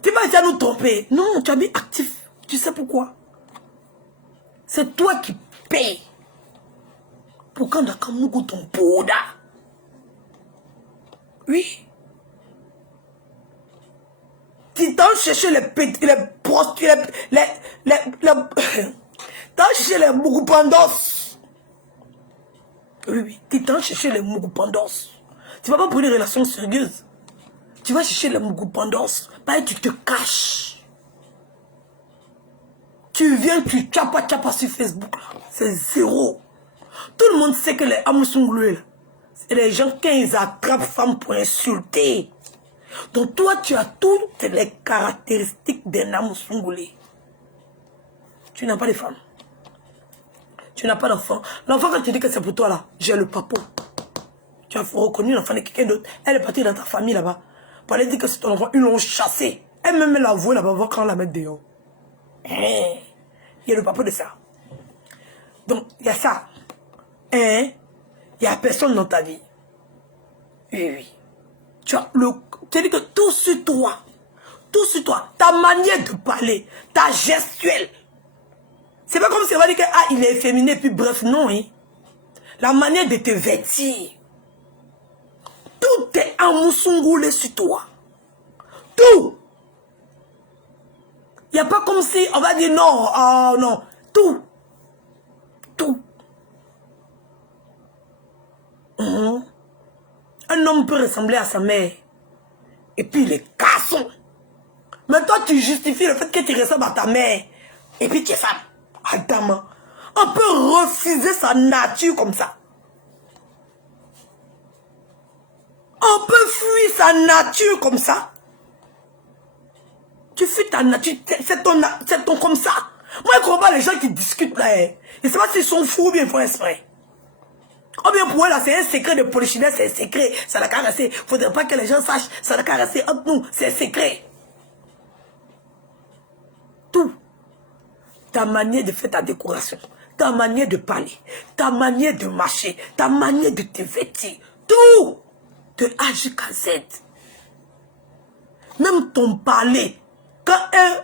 Tu vas déjà nous tromper. Non, tu as mis actif. Tu sais pourquoi? C'est toi qui payes. Pour quand tu as ton poda. Oui. Tu t'as cherché les petits, les prostituées, t'as cherché les mougoupandos. Oui, tu t'as cherché les mougoupandos. Tu vas pas pour une relation sérieuse. Tu vas chercher les mougoupandos. Pareil, tu te caches. Tu viens, tu tchapa sur Facebook. C'est zéro. Tout le monde sait que les Amoussoungloués, c'est les gens qui ils attrapent femmes pour insulter. Donc toi, tu as toutes les caractéristiques d'un Amoussoungloulé. Tu n'as pas de femme. Tu n'as pas d'enfant. L'enfant, quand tu dis que c'est pour toi, là, j'ai le papo. Tu as reconnu l'enfant de quelqu'un d'autre. Elle est partie dans ta famille, là-bas. Pour aller dire que c'est ton enfant, ils l'ont chassé. Elle-même l'a avoué, là-bas, voir quand on la met dehors. Il y a le papo de ça. Donc, il y a ça. Il n'y a personne dans ta vie. Oui, oui. Tu as dis que tout sur toi, ta manière de parler, ta gestuelle. C'est pas comme si on va dire que il est efféminé, puis bref, non. Hein. La manière de te vêtir. Tout est amoussoungoulé sur toi. Tout. Il n'y a pas comme si on va dire non, non. Tout. Tout. Un homme peut ressembler à sa mère. Et puis il est garçon. Mais toi, tu justifies le fait que tu ressembles à ta mère. Et puis tu es femme. Adam. On peut refuser sa nature comme ça. On peut fuir sa nature comme ça. Tu fuis ta nature. C'est ton comme ça. Moi, je ne comprends pas les gens qui discutent là. Je ne sais pas s'ils sont fous ou bien ils font exprès. Ou bien pour eux là, c'est un secret de polichinelle, c'est un secret. Ça n'a qu'à rester. Il ne faudrait pas que les gens sachent. Ça n'a qu'à rester entre nous. C'est un secret. Tout. Ta manière de faire ta décoration. Ta manière de parler. Ta manière de marcher. Ta manière de te vêtir. Tout. De A jusqu'à Z. Même ton parler. Quand un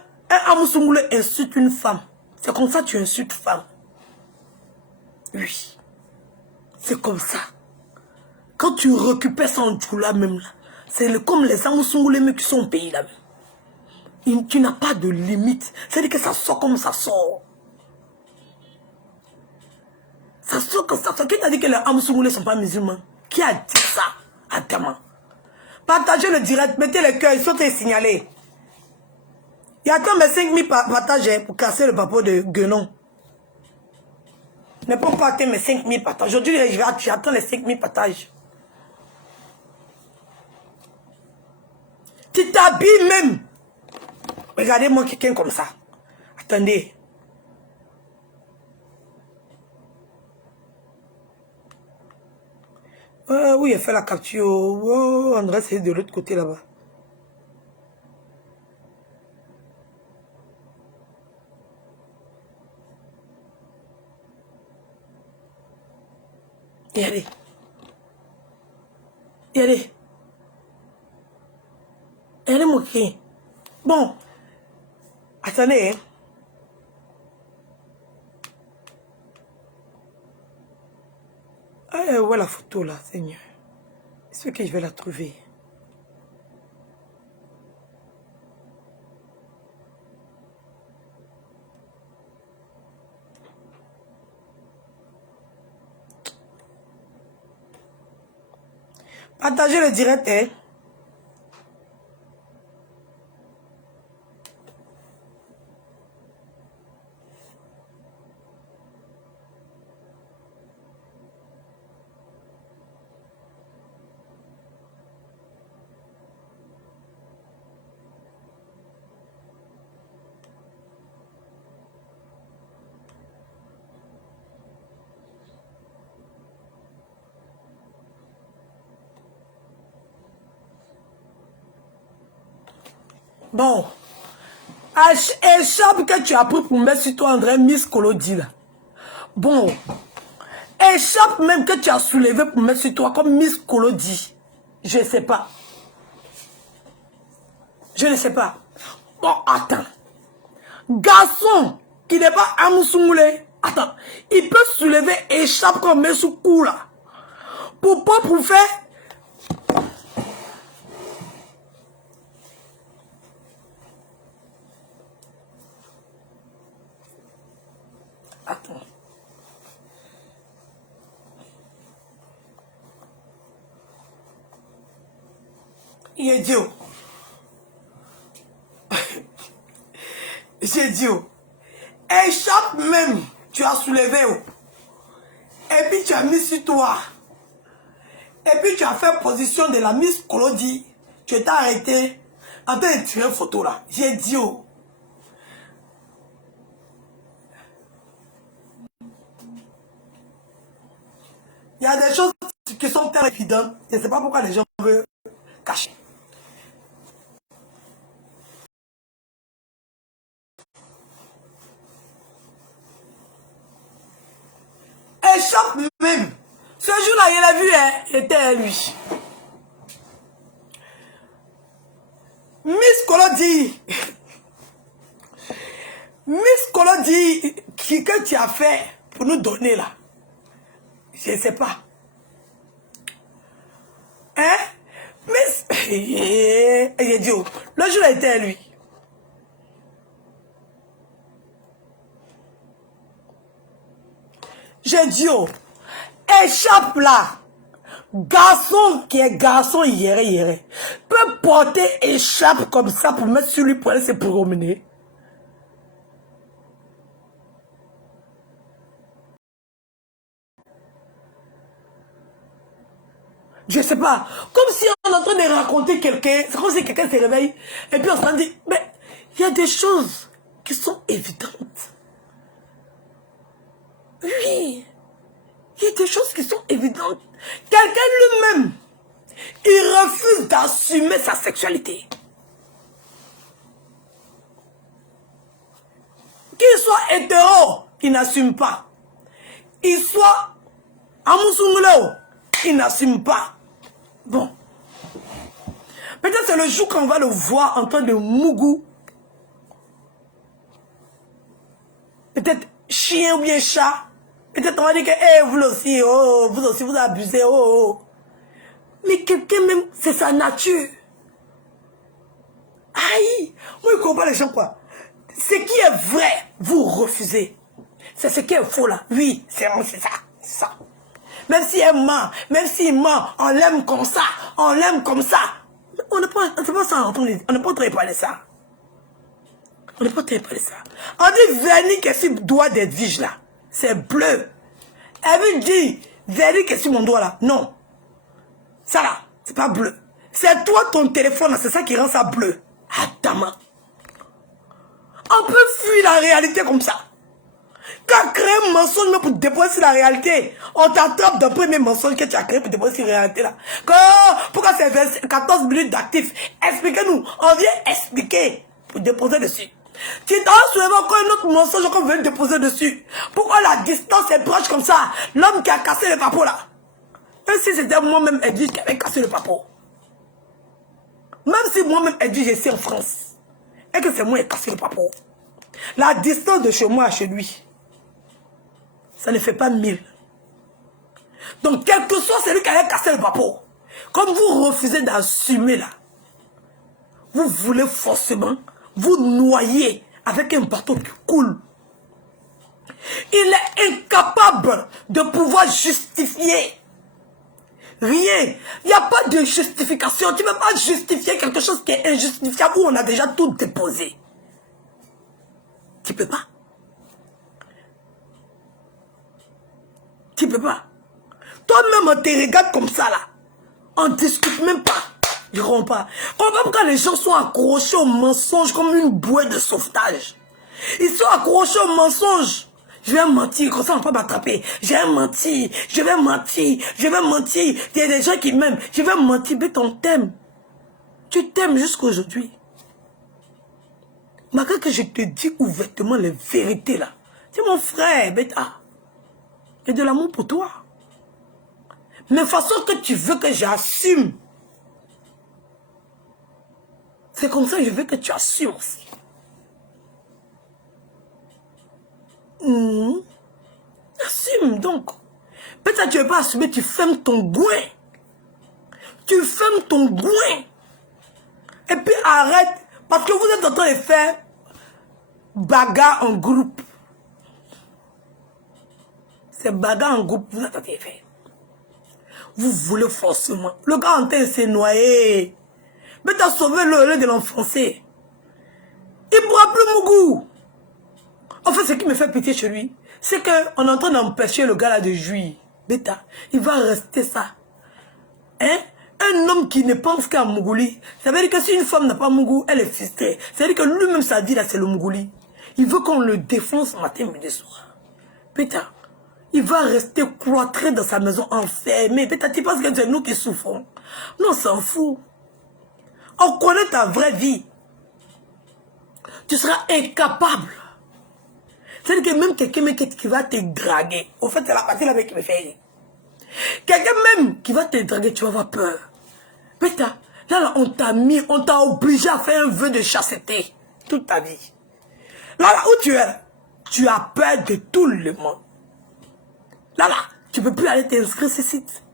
Amoussoungloulé insulte une femme, c'est comme ça que tu insultes femme. Oui. C'est comme ça. Quand tu récupères son djoula même là, c'est comme les Amoussoungloulés qui sont au pays là même. Tu n'as pas de limite. C'est-à-dire que ça sort comme ça sort. Ça sort comme ça sort. Qui t'a dit que les Amoussoungloulés ne sont pas musulmans? Qui a dit ça? Adama. Partagez le direct, mettez le cœur, ils sont signalés. Il y a tant mes 5000 partages pour casser le papo de Guenon. Ne peux pas atteindre mes 5000 partages. Aujourd'hui, j'attends les 5000 partages. Tu t'habilles même. Regardez-moi quelqu'un comme ça. Attendez. Oui, il a fait la capture. Oh, André, c'est de l'autre côté là-bas. Et allez. Et allez. Et allez, mon cri. Bon. Attendez, hein. Ah, où est la photo là, Seigneur? Est-ce que je vais la trouver? Partagez le direct, hein? Bon. Écharpe que tu as pris pour mettre sur toi, André, Miss Kolodi, là. Bon. Écharpe même que tu as soulevé pour mettre sur toi, comme Miss Kolodi. Je ne sais pas. Je ne sais pas. Bon, attends. Garçon qui n'est pas Amoussoumoulé. Attends. Il peut soulever écharpe qu'on met sous cou, là. Pour faire... Attends. Il est Dieu. J'ai dit, échappe même, tu as soulevé. Et puis tu as mis sur toi. Et puis tu as fait position de la Miss Kolodi. Tu t'es arrêté en train de tirer une photo là. J'ai dit, il y a des choses qui sont très évidentes. Je ne sais pas pourquoi les gens veulent cacher. Échappe même. Ce jour-là, il a vu, hein, était lui. Miss Kolodi. Miss Kolodi, que tu as fait pour nous donner là. Je ne sais pas. Hein? Miss... Il dit, le jour-là était lui. J'ai dit, échappe là. Garçon qui est garçon hier, peut porter échappe comme ça pour mettre sur lui pour aller se promener. Je sais pas. Comme si on est en train de raconter quelqu'un, c'est comme si quelqu'un se réveille et puis on se dit, mais il y a des choses qui sont évidentes. Oui, il y a des choses qui sont évidentes. Quelqu'un lui-même, il refuse d'assumer sa sexualité. Qu'il soit hétéro, il n'assume pas. Il soit amoussoumoulé, il n'assume pas. Bon. Peut-être c'est le jour qu'on va le voir en train de mougou. Peut-être chien ou bien chat. Peut-être on va dire que hey, vous aussi, vous abusez. Mais quelqu'un même, c'est sa nature. Aïe, moi je comprends les gens quoi. Ce qui est vrai, vous refusez. C'est ce qui est faux là. Oui, c'est ça. Même si elle ment, même s'il ment, on l'aime comme ça, on l'aime comme ça. On n'est pas ça, on n'est pas en train de parler ça. On n'est pas en train de parler ça. On dit vernis qui est sur le doigt des viges là. C'est bleu. Elle veut dire vernis qui est sur mon doigt là. Non. Ça là, c'est pas bleu. C'est toi ton téléphone là, c'est ça qui rend ça bleu. Attends. On peut fuir la réalité comme ça. Quand créer un mensonge pour déposer sur la réalité, on t'attrape d'un premier mensonge que tu as créé pour déposer sur la réalité là. Pourquoi c'est 14 minutes d'actif? Expliquez-nous. On vient expliquer pour déposer dessus. Tu t'en souviens encore un autre mensonge qu'on veut déposer dessus. Pourquoi la distance est proche comme ça? L'homme qui a cassé le capot là. Même si c'était moi-même, Edwige, qui avait cassé le papo. Même si moi-même, Edwige, je suis en France. Et que c'est moi qui ai cassé le papo. La distance de chez moi à chez lui, ça ne fait pas 1000. Donc, quel que soit celui qui a cassé le papo, comme vous refusez d'assumer là, vous voulez forcément vous noyer avec un bateau qui coule. Il est incapable de pouvoir justifier rien. Il n'y a pas de justification. Tu ne peux pas justifier quelque chose qui est injustifiable où on a déjà tout déposé. Tu ne peux pas. Tu ne peux pas. Toi-même, on te regarde comme ça là. On ne discute même pas. Ils ne rompt pas. Comprends pourquoi les gens sont accrochés au mensonge comme une bouée de sauvetage. Ils sont accrochés au mensonge. Je vais mentir, comme ça on ne va pas m'attraper. Je vais mentir, je vais mentir, je vais mentir. Il y a des gens qui m'aiment. Je vais mentir, mais on t'aime. Tu t'aimes jusqu'à aujourd'hui. Malgré que je te dis ouvertement les vérités là. C'est mon frère, bêta. J'ai de l'amour pour toi. Mais façon que tu veux que j'assume. C'est comme ça que je veux que tu assumes aussi. Assume donc. Peut-être que tu ne veux pas assumer, tu fermes ton goin. Tu fermes ton goin. Et puis arrête. Parce que vous êtes en train de faire bagarre en groupe. C'est bagarre en groupe, vous êtes en train de faire. Vous voulez forcément. Le gars en train de se noyer. Mais tu as sauvé le lait de l'enfoncer. Il ne pourra plus Mougou. En fait, ce qui me fait pitié chez lui, c'est qu'on est en train d'empêcher le gars là de jouir. Bêta, il va rester ça. Hein? Un homme qui ne pense qu'à Mougouli, ça veut dire que si une femme n'a pas Mougou, elle est frustrée. Ça veut dire que lui-même, ça dit là, c'est le Mougouli. Il veut qu'on le défonce matin, midi, soir. Bêta, il va rester cloîtré dans sa maison, enfermé. Bêta, tu penses que c'est nous qui souffrons? Non, on s'en fout. On connaît ta vraie vie. Tu seras incapable. C'est-à-dire que même quelqu'un qui va te draguer, au fait, c'est la partie là qui me fait rire. Quelqu'un même qui va te draguer, tu vas avoir peur. Mais là, on t'a mis, on t'a obligé à faire un vœu de chasteté toute ta vie. Là, où tu es, tu as peur de tout le monde. Là, tu ne peux plus aller t'inscrire sur ce site.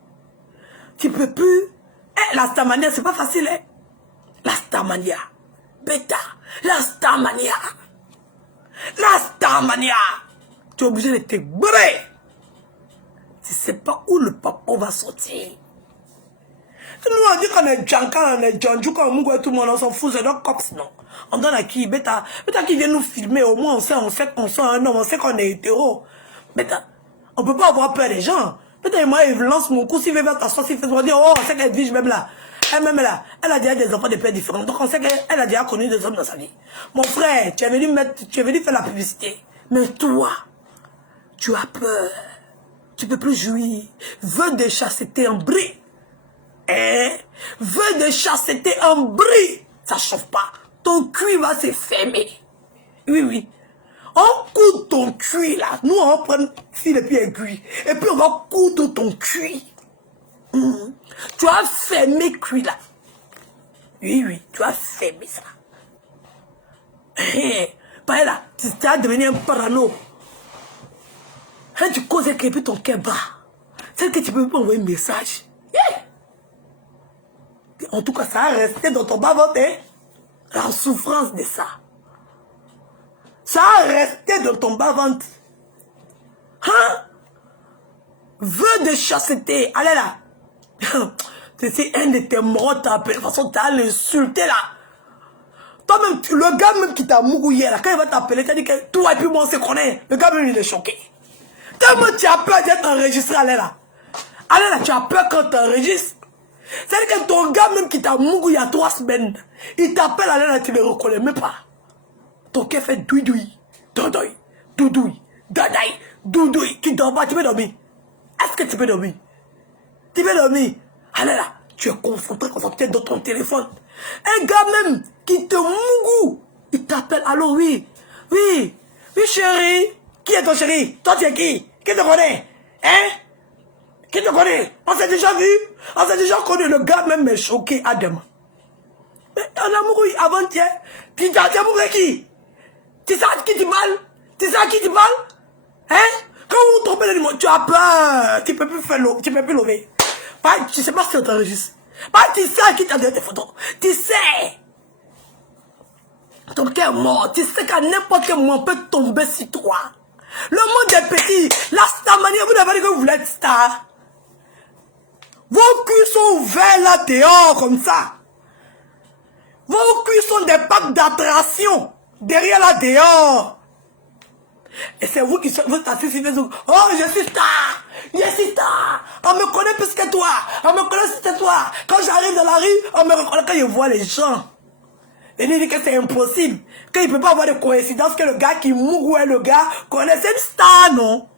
Tu ne peux plus. La Starmania, c'est pas facile, hein. La Starmania. Bêta. La Starmania. La Starmania. Tu es obligé de te brûler. Tu ne sais pas où le papa va sortir. Nous, on dit qu'on est Djanka, on est Djanju, quand on tout le monde, on s'en fout, c'est notre cops, non. On donne à qui? Bêta qui vient nous filmer, au moins on sait qu'on soit un homme, on sait qu'on est hétéro. Bêta, on ne peut pas avoir peur des gens. Bêta, moi, il lance mon coup, s'il veut t'asseoir, s'il fait, on va dire, oh, on sait qu'elle vit même là. Elle-même là, elle a déjà des enfants de pères différents. Donc on sait qu'elle a déjà connu des hommes dans sa vie. Mon frère, tu es venu faire la publicité. Mais toi, tu as peur. Tu ne peux plus jouir. Veux de chasteté en bris. Hein? Veux de chasteté en bris. Ça ne chauffe pas. Ton cuir va se fermer. Oui, oui. On coud ton cuir là. Nous, on prend fil et puis un cuir. Et puis on va coudre ton cuir. Tu as fermé cuir là. Oui, oui. Tu as fermé ça. Pas là. Tu vas devenir un parano. Tu causes et puis ton cœur bat. C'est que tu ne peux pas envoyer un message. Yeah. En tout cas, ça a resté dans ton bas-ventre. Hein? La souffrance de ça. Ça a resté dans ton bas-ventre. Hein? Vœu de chasteté. Allez là. C'est un de tes morts t'a appelé. De toute façon, t'as l'insulté là. Toi-même, le gars même qui t'a mougouillé là, quand il va t'appeler, t'as dit que toi et puis moi on se connaît. Le gars même il est choqué. Tellement tu as peur d'être enregistré, allez là. Allez là, tu as peur quand tu enregistres. C'est-à-dire que ton gars même qui t'a mougouillé il y a 3 semaines, il t'appelle, allez là, tu ne le reconnais même pas. Ton cœur fait douidoui, doudoui, doudoui, dadaï, doudoui. Tu dors pas, tu peux dormir. Est-ce que tu peux dormir? Tu peux dormir. Allez là, tu es concentré dans ton téléphone. Un gars même qui te mougou, il t'appelle, allô, oui, oui, oui chérie. Qui est ton chéri? Toi tu es qui? Qui te connaît? Hein? Qui te connaît? On s'est déjà vu. On s'est déjà connu. Le gars même m'est choqué à demain. Mais en amour, avant-hier, tu t'as amoureux qui? Tu sais à qui tu parles? Tu sais à qui tu parles? Hein? Quand vous trompez le numéro, tu as peur. Tu peux plus faire l'eau. Tu peux plus lever. Tu sais pas si on t'enregistre. Tu sais à qui tu as donné tes photos. Tu sais. Ton cœur est mort. Tu sais qu'à n'importe quel moment on peut tomber sur toi. Le monde est petit. La star manière, vous n'avez dit que vous voulez être star. Vos culs sont ouverts là dehors comme ça. Vos culs sont des parcs d'attraction. Derrière là dehors. Et c'est vous qui vous assis sur Facebook. Oh, je suis star. Je suis star. On me connaît plus que toi. On me connaît plus que toi. Quand j'arrive dans la rue, on me reconnaît quand je vois les gens. Et il dit que c'est impossible. Qu'il ne peut pas avoir de coïncidence que le gars qui mourut est le gars connaissait une star, non?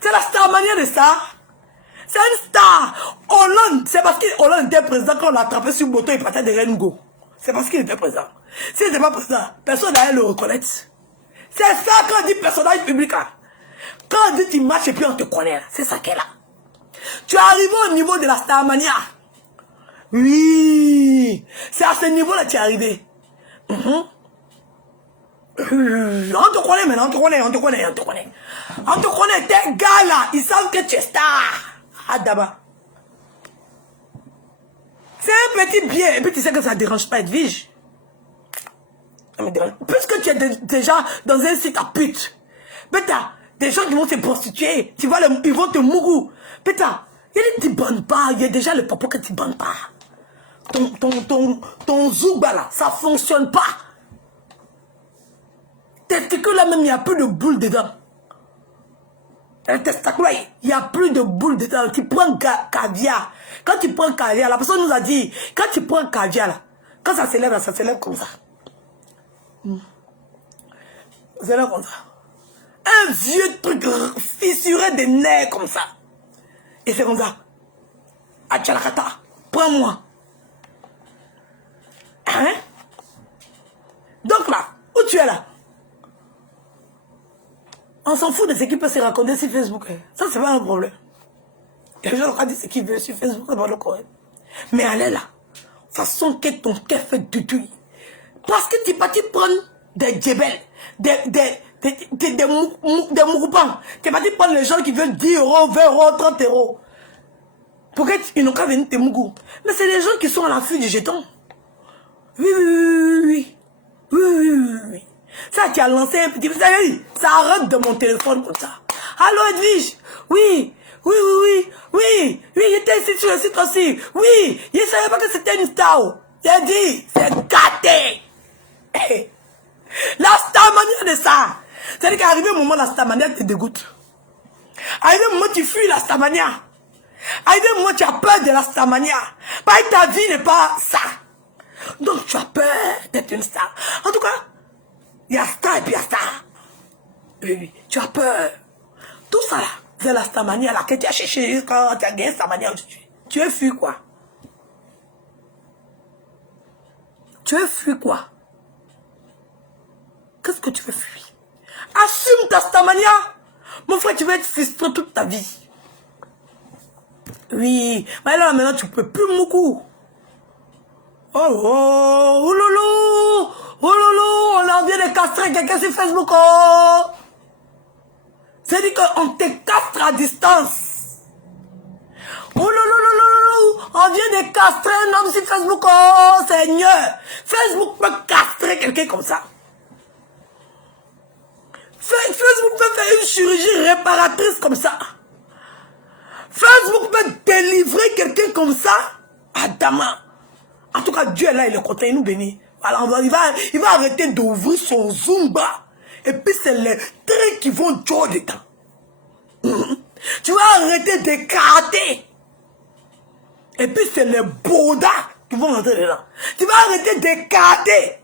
C'est la star manière de ça. C'est une star. Hollande, c'est parce qu'Hollande était président quand on l'a attrapé sur le moto, il partait derrière Ngo. C'est parce qu'il était président. S'il n'était pas président, personne n'allait le reconnaître. C'est ça qu'on dit personnage public. Hein. Quand on dit tu marches et puis on te connaît, c'est ça qu'elle a. Tu es arrivé au niveau de la Starmania. Oui, c'est à ce niveau-là que tu es arrivé. On te connaît maintenant, on te connaît. On te connaît, tes gars là, ils savent que tu es star. Ah d'abord. C'est un petit bien, et puis tu sais que ça ne dérange pas être vige. Puisque tu es déjà dans un site à pute, bêta, des gens qui vont se prostituer, tu vois, ils vont te mourir. Bêta, il y a des bonnes pas, il y a déjà le papa que tu bandes pas. Ton zouba là, ça fonctionne pas. Testicules là même, il n'y a plus de boules dedans. Un testicle là, il n'y a plus de boules dedans. Tu prends caviar. Quand tu prends caviar, la personne nous a dit, quand tu prends caviar là, quand ça s'élève là, ça s'élève comme ça. C'est là comme ça. Un vieux truc fissuré des nerfs comme ça. Et c'est comme ça. Achalakata, prends-moi. Hein? Donc là, où tu es là? On s'en fout de ce qui peut se raconter sur Facebook. Hein. Ça, c'est pas un problème. Les gens ont dit ce qu'ils veulent sur Facebook, c'est pas le problème. Mais allez là. Façon que ton cœur fait du. Parce que tu es parti prendre des djebels, des mourpans. Tu es parti prendre les gens qui veulent 10 euros, 20 euros, 30 euros. Pourquoi ils n'ont qu'à venir te mougou? Mais c'est les gens qui sont à l'affût du jeton. Oui. Ça, tu as lancé un petit... Ça arrête de mon téléphone comme ça. Allô, Edwige? Oui, j'étais ici sur le site aussi. Oui, je ne savais pas que c'était une star. J'ai dit, c'est gâté. La starmania de ça. C'est-à-dire qu'arrivé au moment, la starmania te dégoûte. Arrivé au moment, tu fuis la starmania. Arrivé au moment, tu as peur de la starmania. Parce que ta vie n'est pas ça. Donc, tu as peur d'être une star. En tout cas, il y a star et puis il y a star. Oui, tu as peur. Tout ça là, c'est la starmania là que tu as cherché quand tu as gagné starmania aujourd'hui. Tu es fui quoi? Tu es fui quoi? Qu'est-ce que tu veux fuir? Assume ta starmania. Mon frère, tu vas être frustré toute ta vie. Oui, mais là maintenant tu peux plus beaucoup. Oh lolo, on a envie de castrer quelqu'un sur Facebook. Oh. C'est-à-dire qu'on te castre à distance. Oh lolo, on vient de castrer un homme sur Facebook. Oh Seigneur, Facebook peut castrer quelqu'un comme ça. Facebook peut faire une chirurgie réparatrice comme ça. Facebook peut délivrer quelqu'un comme ça. Adama. En tout cas, Dieu est là, il est content, il nous bénit. Voilà, il va arrêter d'ouvrir son Zumba. Et puis c'est les traits qui vont jouer dedans. Tu vas arrêter de karaté. Et puis c'est les bodas qui vont rentrer dedans. Tu vas arrêter de karaté.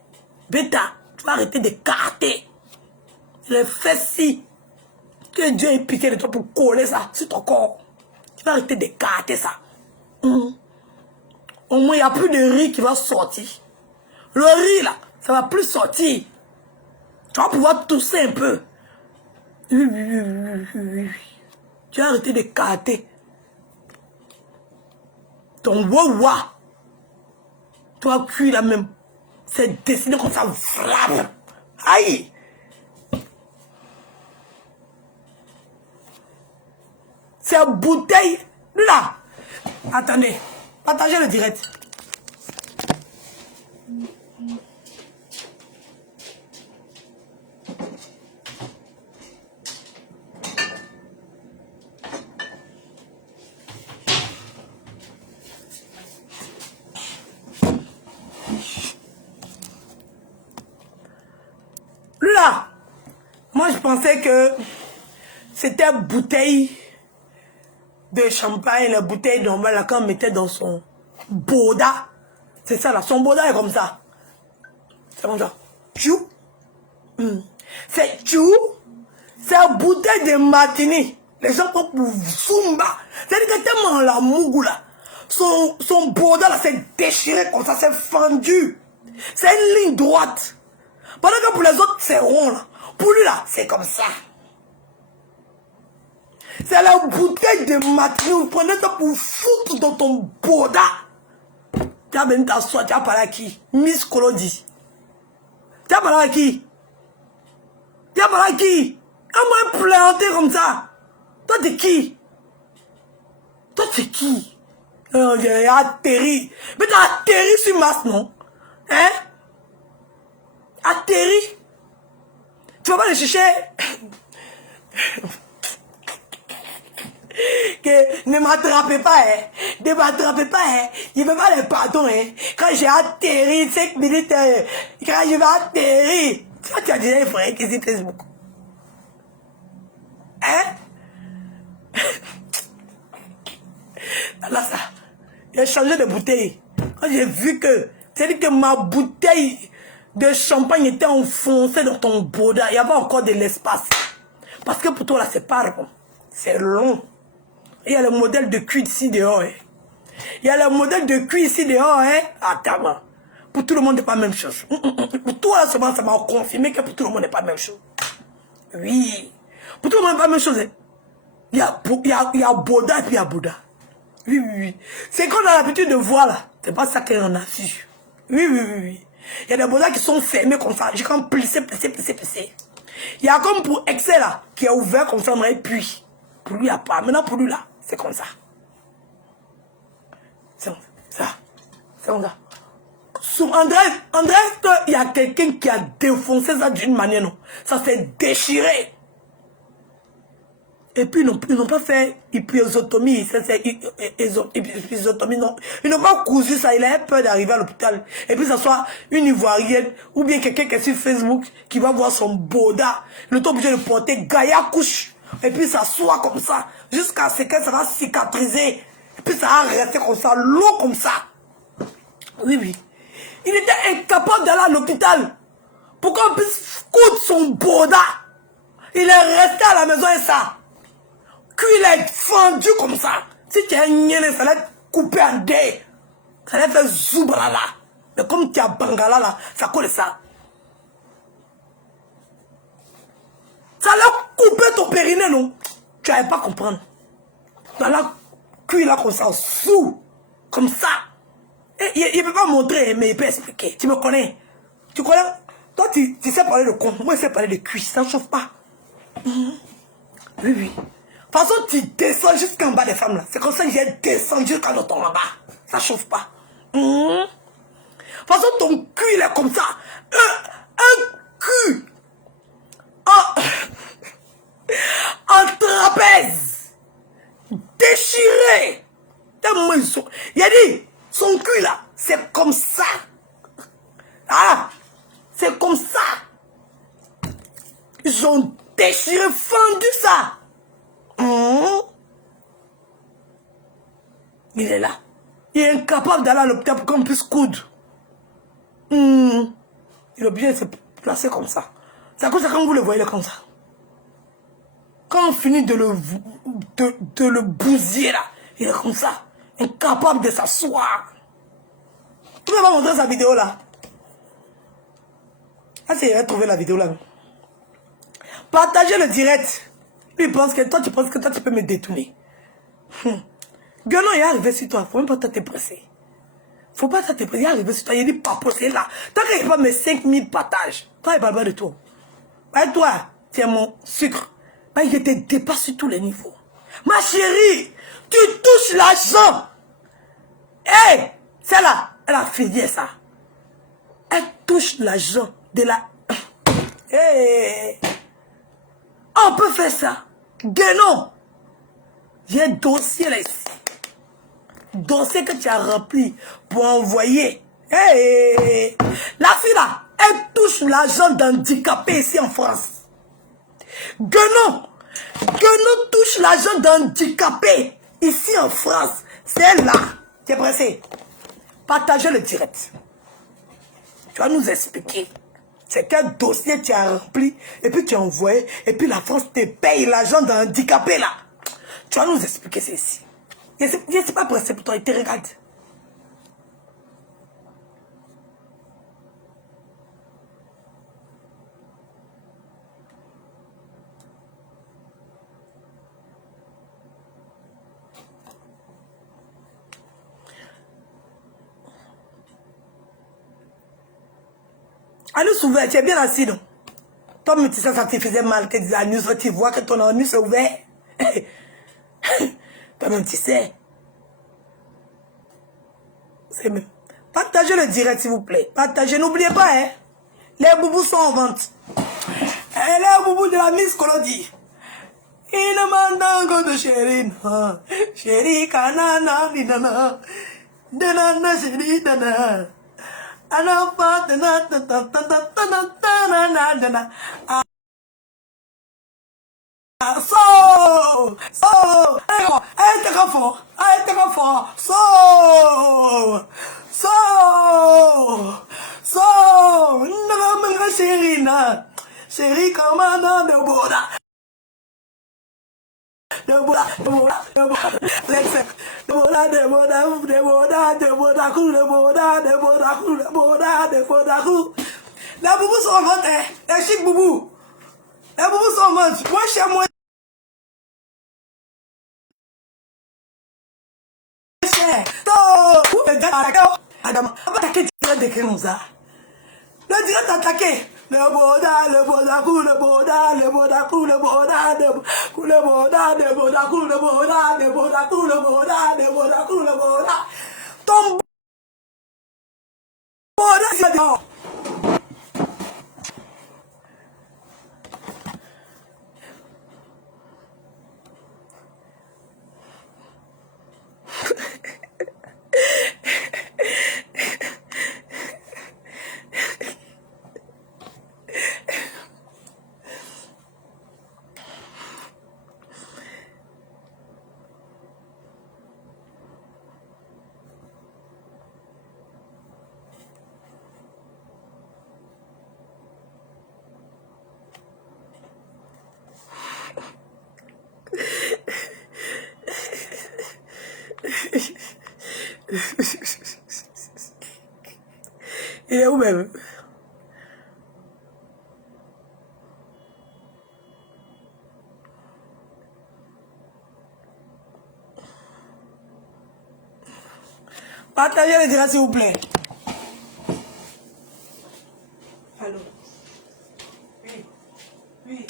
Bêta, tu vas arrêter de karaté. Les fesses, que Dieu ait pitié de toi pour coller ça sur ton corps. Tu vas arrêter de karaté ça. Au moins, il n'y a plus de riz qui va sortir. Le riz, là, ça ne va plus sortir. Tu vas pouvoir tousser un peu. Tu vas arrêter de karaté. Ton wawa. Toi, cuit là même. C'est dessiné comme ça. Frappe. Aïe. C'est bouteille. Là. Attendez. Partagez le direct. Là, moi je pensais que c'était bouteille de champagne, la bouteille normale qu'on mettait dans son boda. C'est ça là, son boda est comme ça. C'est comme ça. Tchou. C'est tchou. C'est une bouteille de martini. Les gens prennent pour Zumba. C'est-à-dire que tellement la mougou là, son boda là, c'est déchiré comme ça, c'est fendu. C'est une ligne droite. Pendant que pour les autres, c'est rond là. Pour lui là, c'est comme ça. C'est la bouteille de martini. Vous prenez ça pour foutre dans ton boda. Tu as même t'asseoir, tu as parlé à qui? Miss Colodi. Tu as parlé à qui? Tu as parlé à qui? À moi planter comme ça. Toi t'es qui? Toi t'es qui? J'ai atterri. Mais t'as atterri sur masse, non? Hein? Atterri. Tu vas pas le chercher. Que ne m'attrapez pas, hein. Ne m'attrapez pas, hein. Je ne veux pas les pardons, hein. Quand j'ai atterri 5 minutes, quand je vais atterrir. Tu as déjà effrayé que c'est Facebook. Hein? Là, ça. J'ai changé de bouteille. Quand j'ai vu que, c'est-à-dire que ma bouteille de champagne était enfoncée dans ton boda, il n'y avait encore de l'espace. Parce que pour toi, là, c'est pas rond. C'est long. Il y a le modèle de cul ici dehors. Hein. Il y a le modèle de cul ici dehors. Hein. Attends, pour tout le monde, n'est pas la même chose. Pour toi, là, seulement, ça m'a confirmé que pour tout le monde, n'est pas la même chose. Oui. Pour tout le monde, n'est pas la même chose. Hein. Il y a Boda et puis il y a Bouddha. Oui, oui, oui. C'est qu'on a l'habitude de voir là. C'est pas ça qu'on a vu. Oui, oui, oui, oui. Il y a des Bouddhas qui sont fermés comme ça. J'ai comme plissé. Il y a comme pour Excel là, qui est ouvert comme ça, et puis. Pour lui, il n'y a pas. Maintenant, pour lui là, c'est comme ça. C'est comme ça. C'est comme ça. Sur André, il y a quelqu'un qui a défoncé ça d'une manière, non. Ça s'est déchiré. Et puis, ils n'ont pas fait épisiotomie. C'est épisiotomie, non. Ils n'ont pas cousu ça. Il avait peur d'arriver à l'hôpital. Et puis, ça soit une Ivoirienne ou bien quelqu'un qui est sur Facebook qui va voir son boda. Il est obligé de porter Gaïa couche. Et puis, ça soit comme ça. Jusqu'à ce que ça va cicatriser. Et puis, ça va rester comme ça. L'eau comme ça. Oui, oui. Il était incapable d'aller à l'hôpital. Pour qu'on puisse coudre son boda. Il est resté à la maison et ça. Puis il est fendu comme ça. Si tu as un nienne, ça allait couper en deux. Ça allait faire zoubra là. Mais comme tu as bangala là, ça colle ça. Ça allait couper ton périnée, non? Tu n'allais pas comprendre. Ça allait cuire là comme ça, sous. Comme ça. Et il ne peut pas montrer, mais il peut expliquer. Tu me connais? Tu connais? Toi, tu sais parler de con. Moi, je sais parler de cuisse. Ça ne chauffe pas. Oui, oui. De toute façon, tu descends jusqu'en bas des femmes là. C'est comme ça que j'ai descendu jusqu'à notre en bas. Ça chauffe pas. De toute façon, ton cul il est comme ça. Un cul. En trapèze. Déchiré. Il a dit, son cul là, c'est comme ça. Ah, c'est comme ça. Ils ont déchiré, fendu ça. Il est là. Il est incapable d'aller à l'hôpital pour qu'on puisse coudre. Il est obligé de se placer comme ça. C'est à cause de quand vous le voyez comme ça. Quand on finit de le bousiller là, il est comme ça. Incapable de s'asseoir. Tu peux pas montrer sa vidéo là. Ah, c'est, il va trouver la vidéo là. Partagez le direct. Lui pense que toi, tu penses que toi, tu peux me détourner. Guenon, il est arrivé sur toi. Faut même pas te presser. Faut pas te presser. Il est arrivé sur toi. Il dit, papa, c'est là. Tant qu'il n'y a pas mes 5000 partages, toi, il parle pas de toi. Ouais, toi, tu es mon sucre. Mais il te dépasse sur tous les niveaux. Ma chérie, tu touches l'argent. Hé, c'est là. Elle a fini ça. Elle touche l'argent de la... Hé, on peut faire ça. Guénon. J'ai un dossier là ici. Dossier que tu as rempli pour envoyer. Hey, la fille là, elle touche l'argent d'handicapé ici en France. Guenon touche l'argent d'handicapé ici en France. C'est là. Tu es pressé? Partagez le direct. Tu vas nous expliquer. C'est quel dossier tu as rempli et puis tu as envoyé et puis la France te paye l'argent d'handicapé là. Tu vas nous expliquer ceci. Je ne suis pas pressé pour toi, il te regarde. Anus ouvert, tu es bien assis, non? Toi, tu sais, ça te faisait mal que tu anus, tu vois que ton anus est ouvert. Toi-même, tu sais. C'est même. Partagez le direct, s'il vous plaît. Partagez, n'oubliez pas, hein. Les boubous sont en vente. Et les boubous de la Miss Colody. Il ne m'entend que de chérie, non. Chérie, canana, nana. Nana, chérie, nana. Chérie, commandant de Boda. Les boubous sont en vente, hein. Les chics boubous. Les boubous sont en vente. Moi, chez moi, cher. Adam, on va attaquer le direct de Kénouza. Le direct attaqué. Le boda, le boda, coup, le boda, le boda, coup, le boda, le boda, le boda, coup, le boda, le boda, coup, le boda, le boda, coup, le boda. Ton boda, c'est dehors. Il est où même? Partagez le direct s'il vous plaît. Allô? Oui. Oui.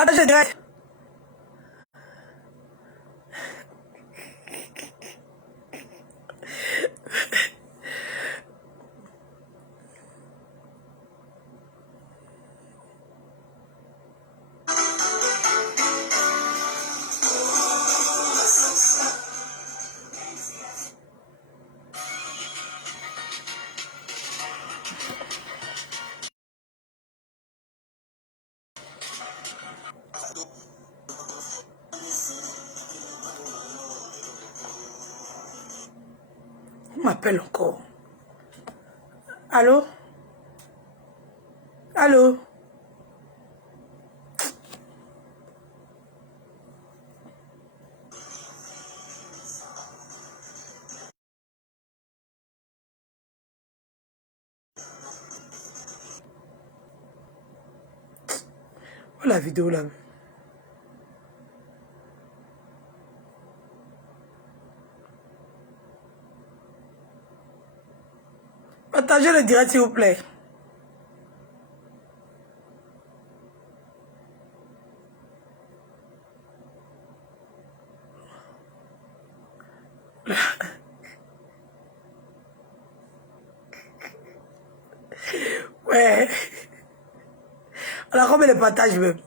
Partage direct. On m'appelle encore. Allô? Allô? Oh, la vidéo là. Partagez le direct s'il vous plaît. Ouais. Alors combien de partages même?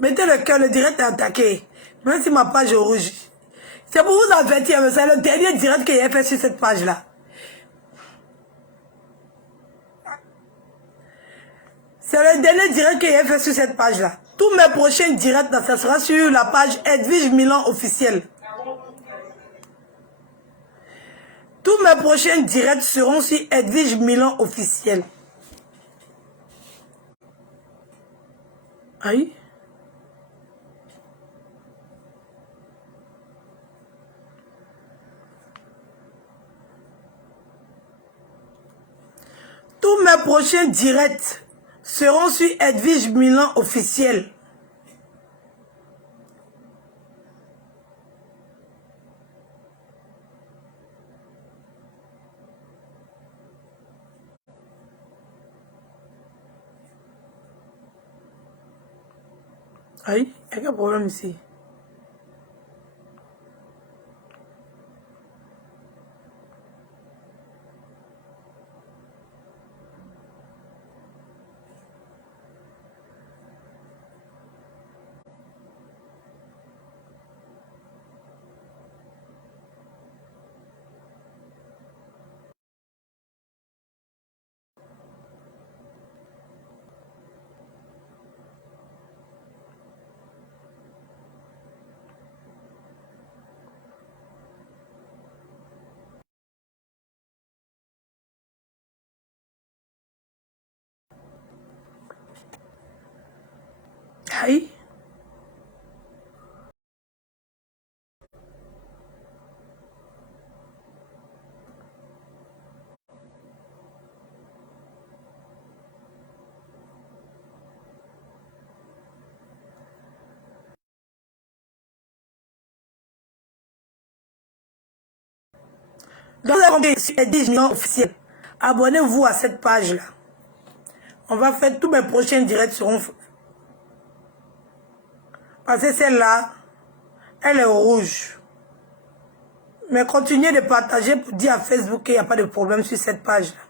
Mettez le cœur, le direct est attaqué. Même si ma page est rouge. C'est pour vous avertir, mais c'est le dernier direct que j'ai fait sur cette page-là. C'est le dernier direct que j'ai fait sur cette page-là. Tous mes prochains directs, ça sera sur la page Edwige Milan officielle. Tous mes prochains directs seront sur Edwige Milan officielle. Aïe. Tous mes prochains directs seront sur Edwige Milan officielle. Aïe, il y a quel problème ici? Aïe. Donc, vous avez compris, sur Edwige Milan officielle. Abonnez-vous à cette page-là. On va faire tous mes prochains directs seront... Parce que celle-là, elle est rouge. Mais continuez de partager pour dire à Facebook qu'il n'y a pas de problème sur cette page-là.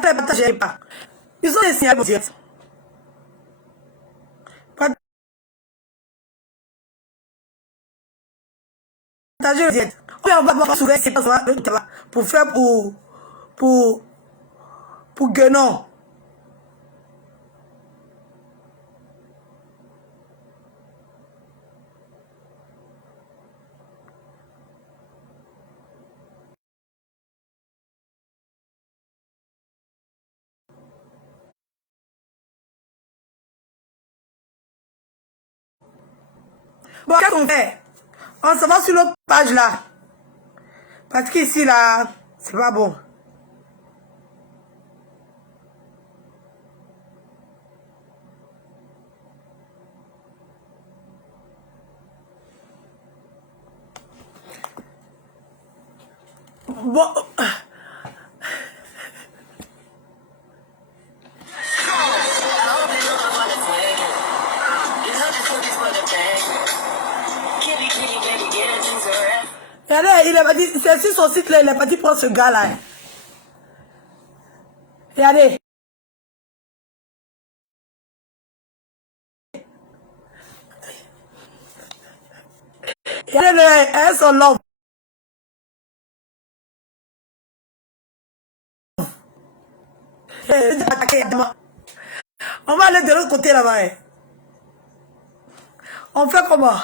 partagez pas. Ils ont des signaux directs. Partagez le direct. On va voir souvent, c'est pas ça, pour faire pour Guénon. Bon, qu'est-ce qu'on fait? On se va sur l'autre page là. Parce qu'ici là, c'est pas bon. Bon. Regardez, il est parti, c'est sur son site là, il est parti prendre ce gars là. Regardez. Regardez, son l'homme. On va aller de l'autre côté là-bas. On fait comment?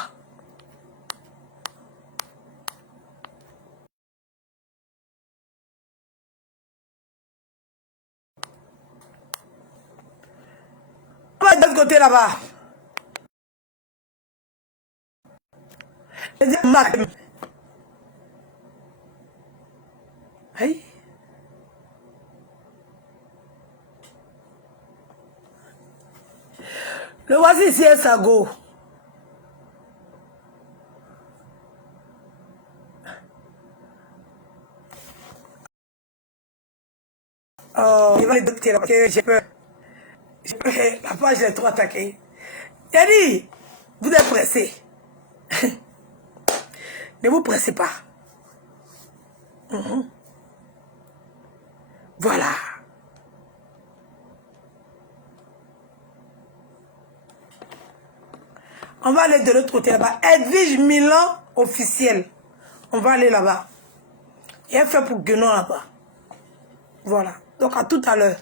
On va de l'autre côté là-bas. Aïe. Le voici ici est Sago. Oh, il va les docter là, parce que j'ai peur. La page est trop attaquée. Il a dit, vous êtes pressé. Ne vous pressez pas. Voilà. On va aller de l'autre côté là-bas. Edwige Milan officiel. On va aller là-bas. Et elle fait pour Guénon là-bas. Voilà. Donc à tout à l'heure.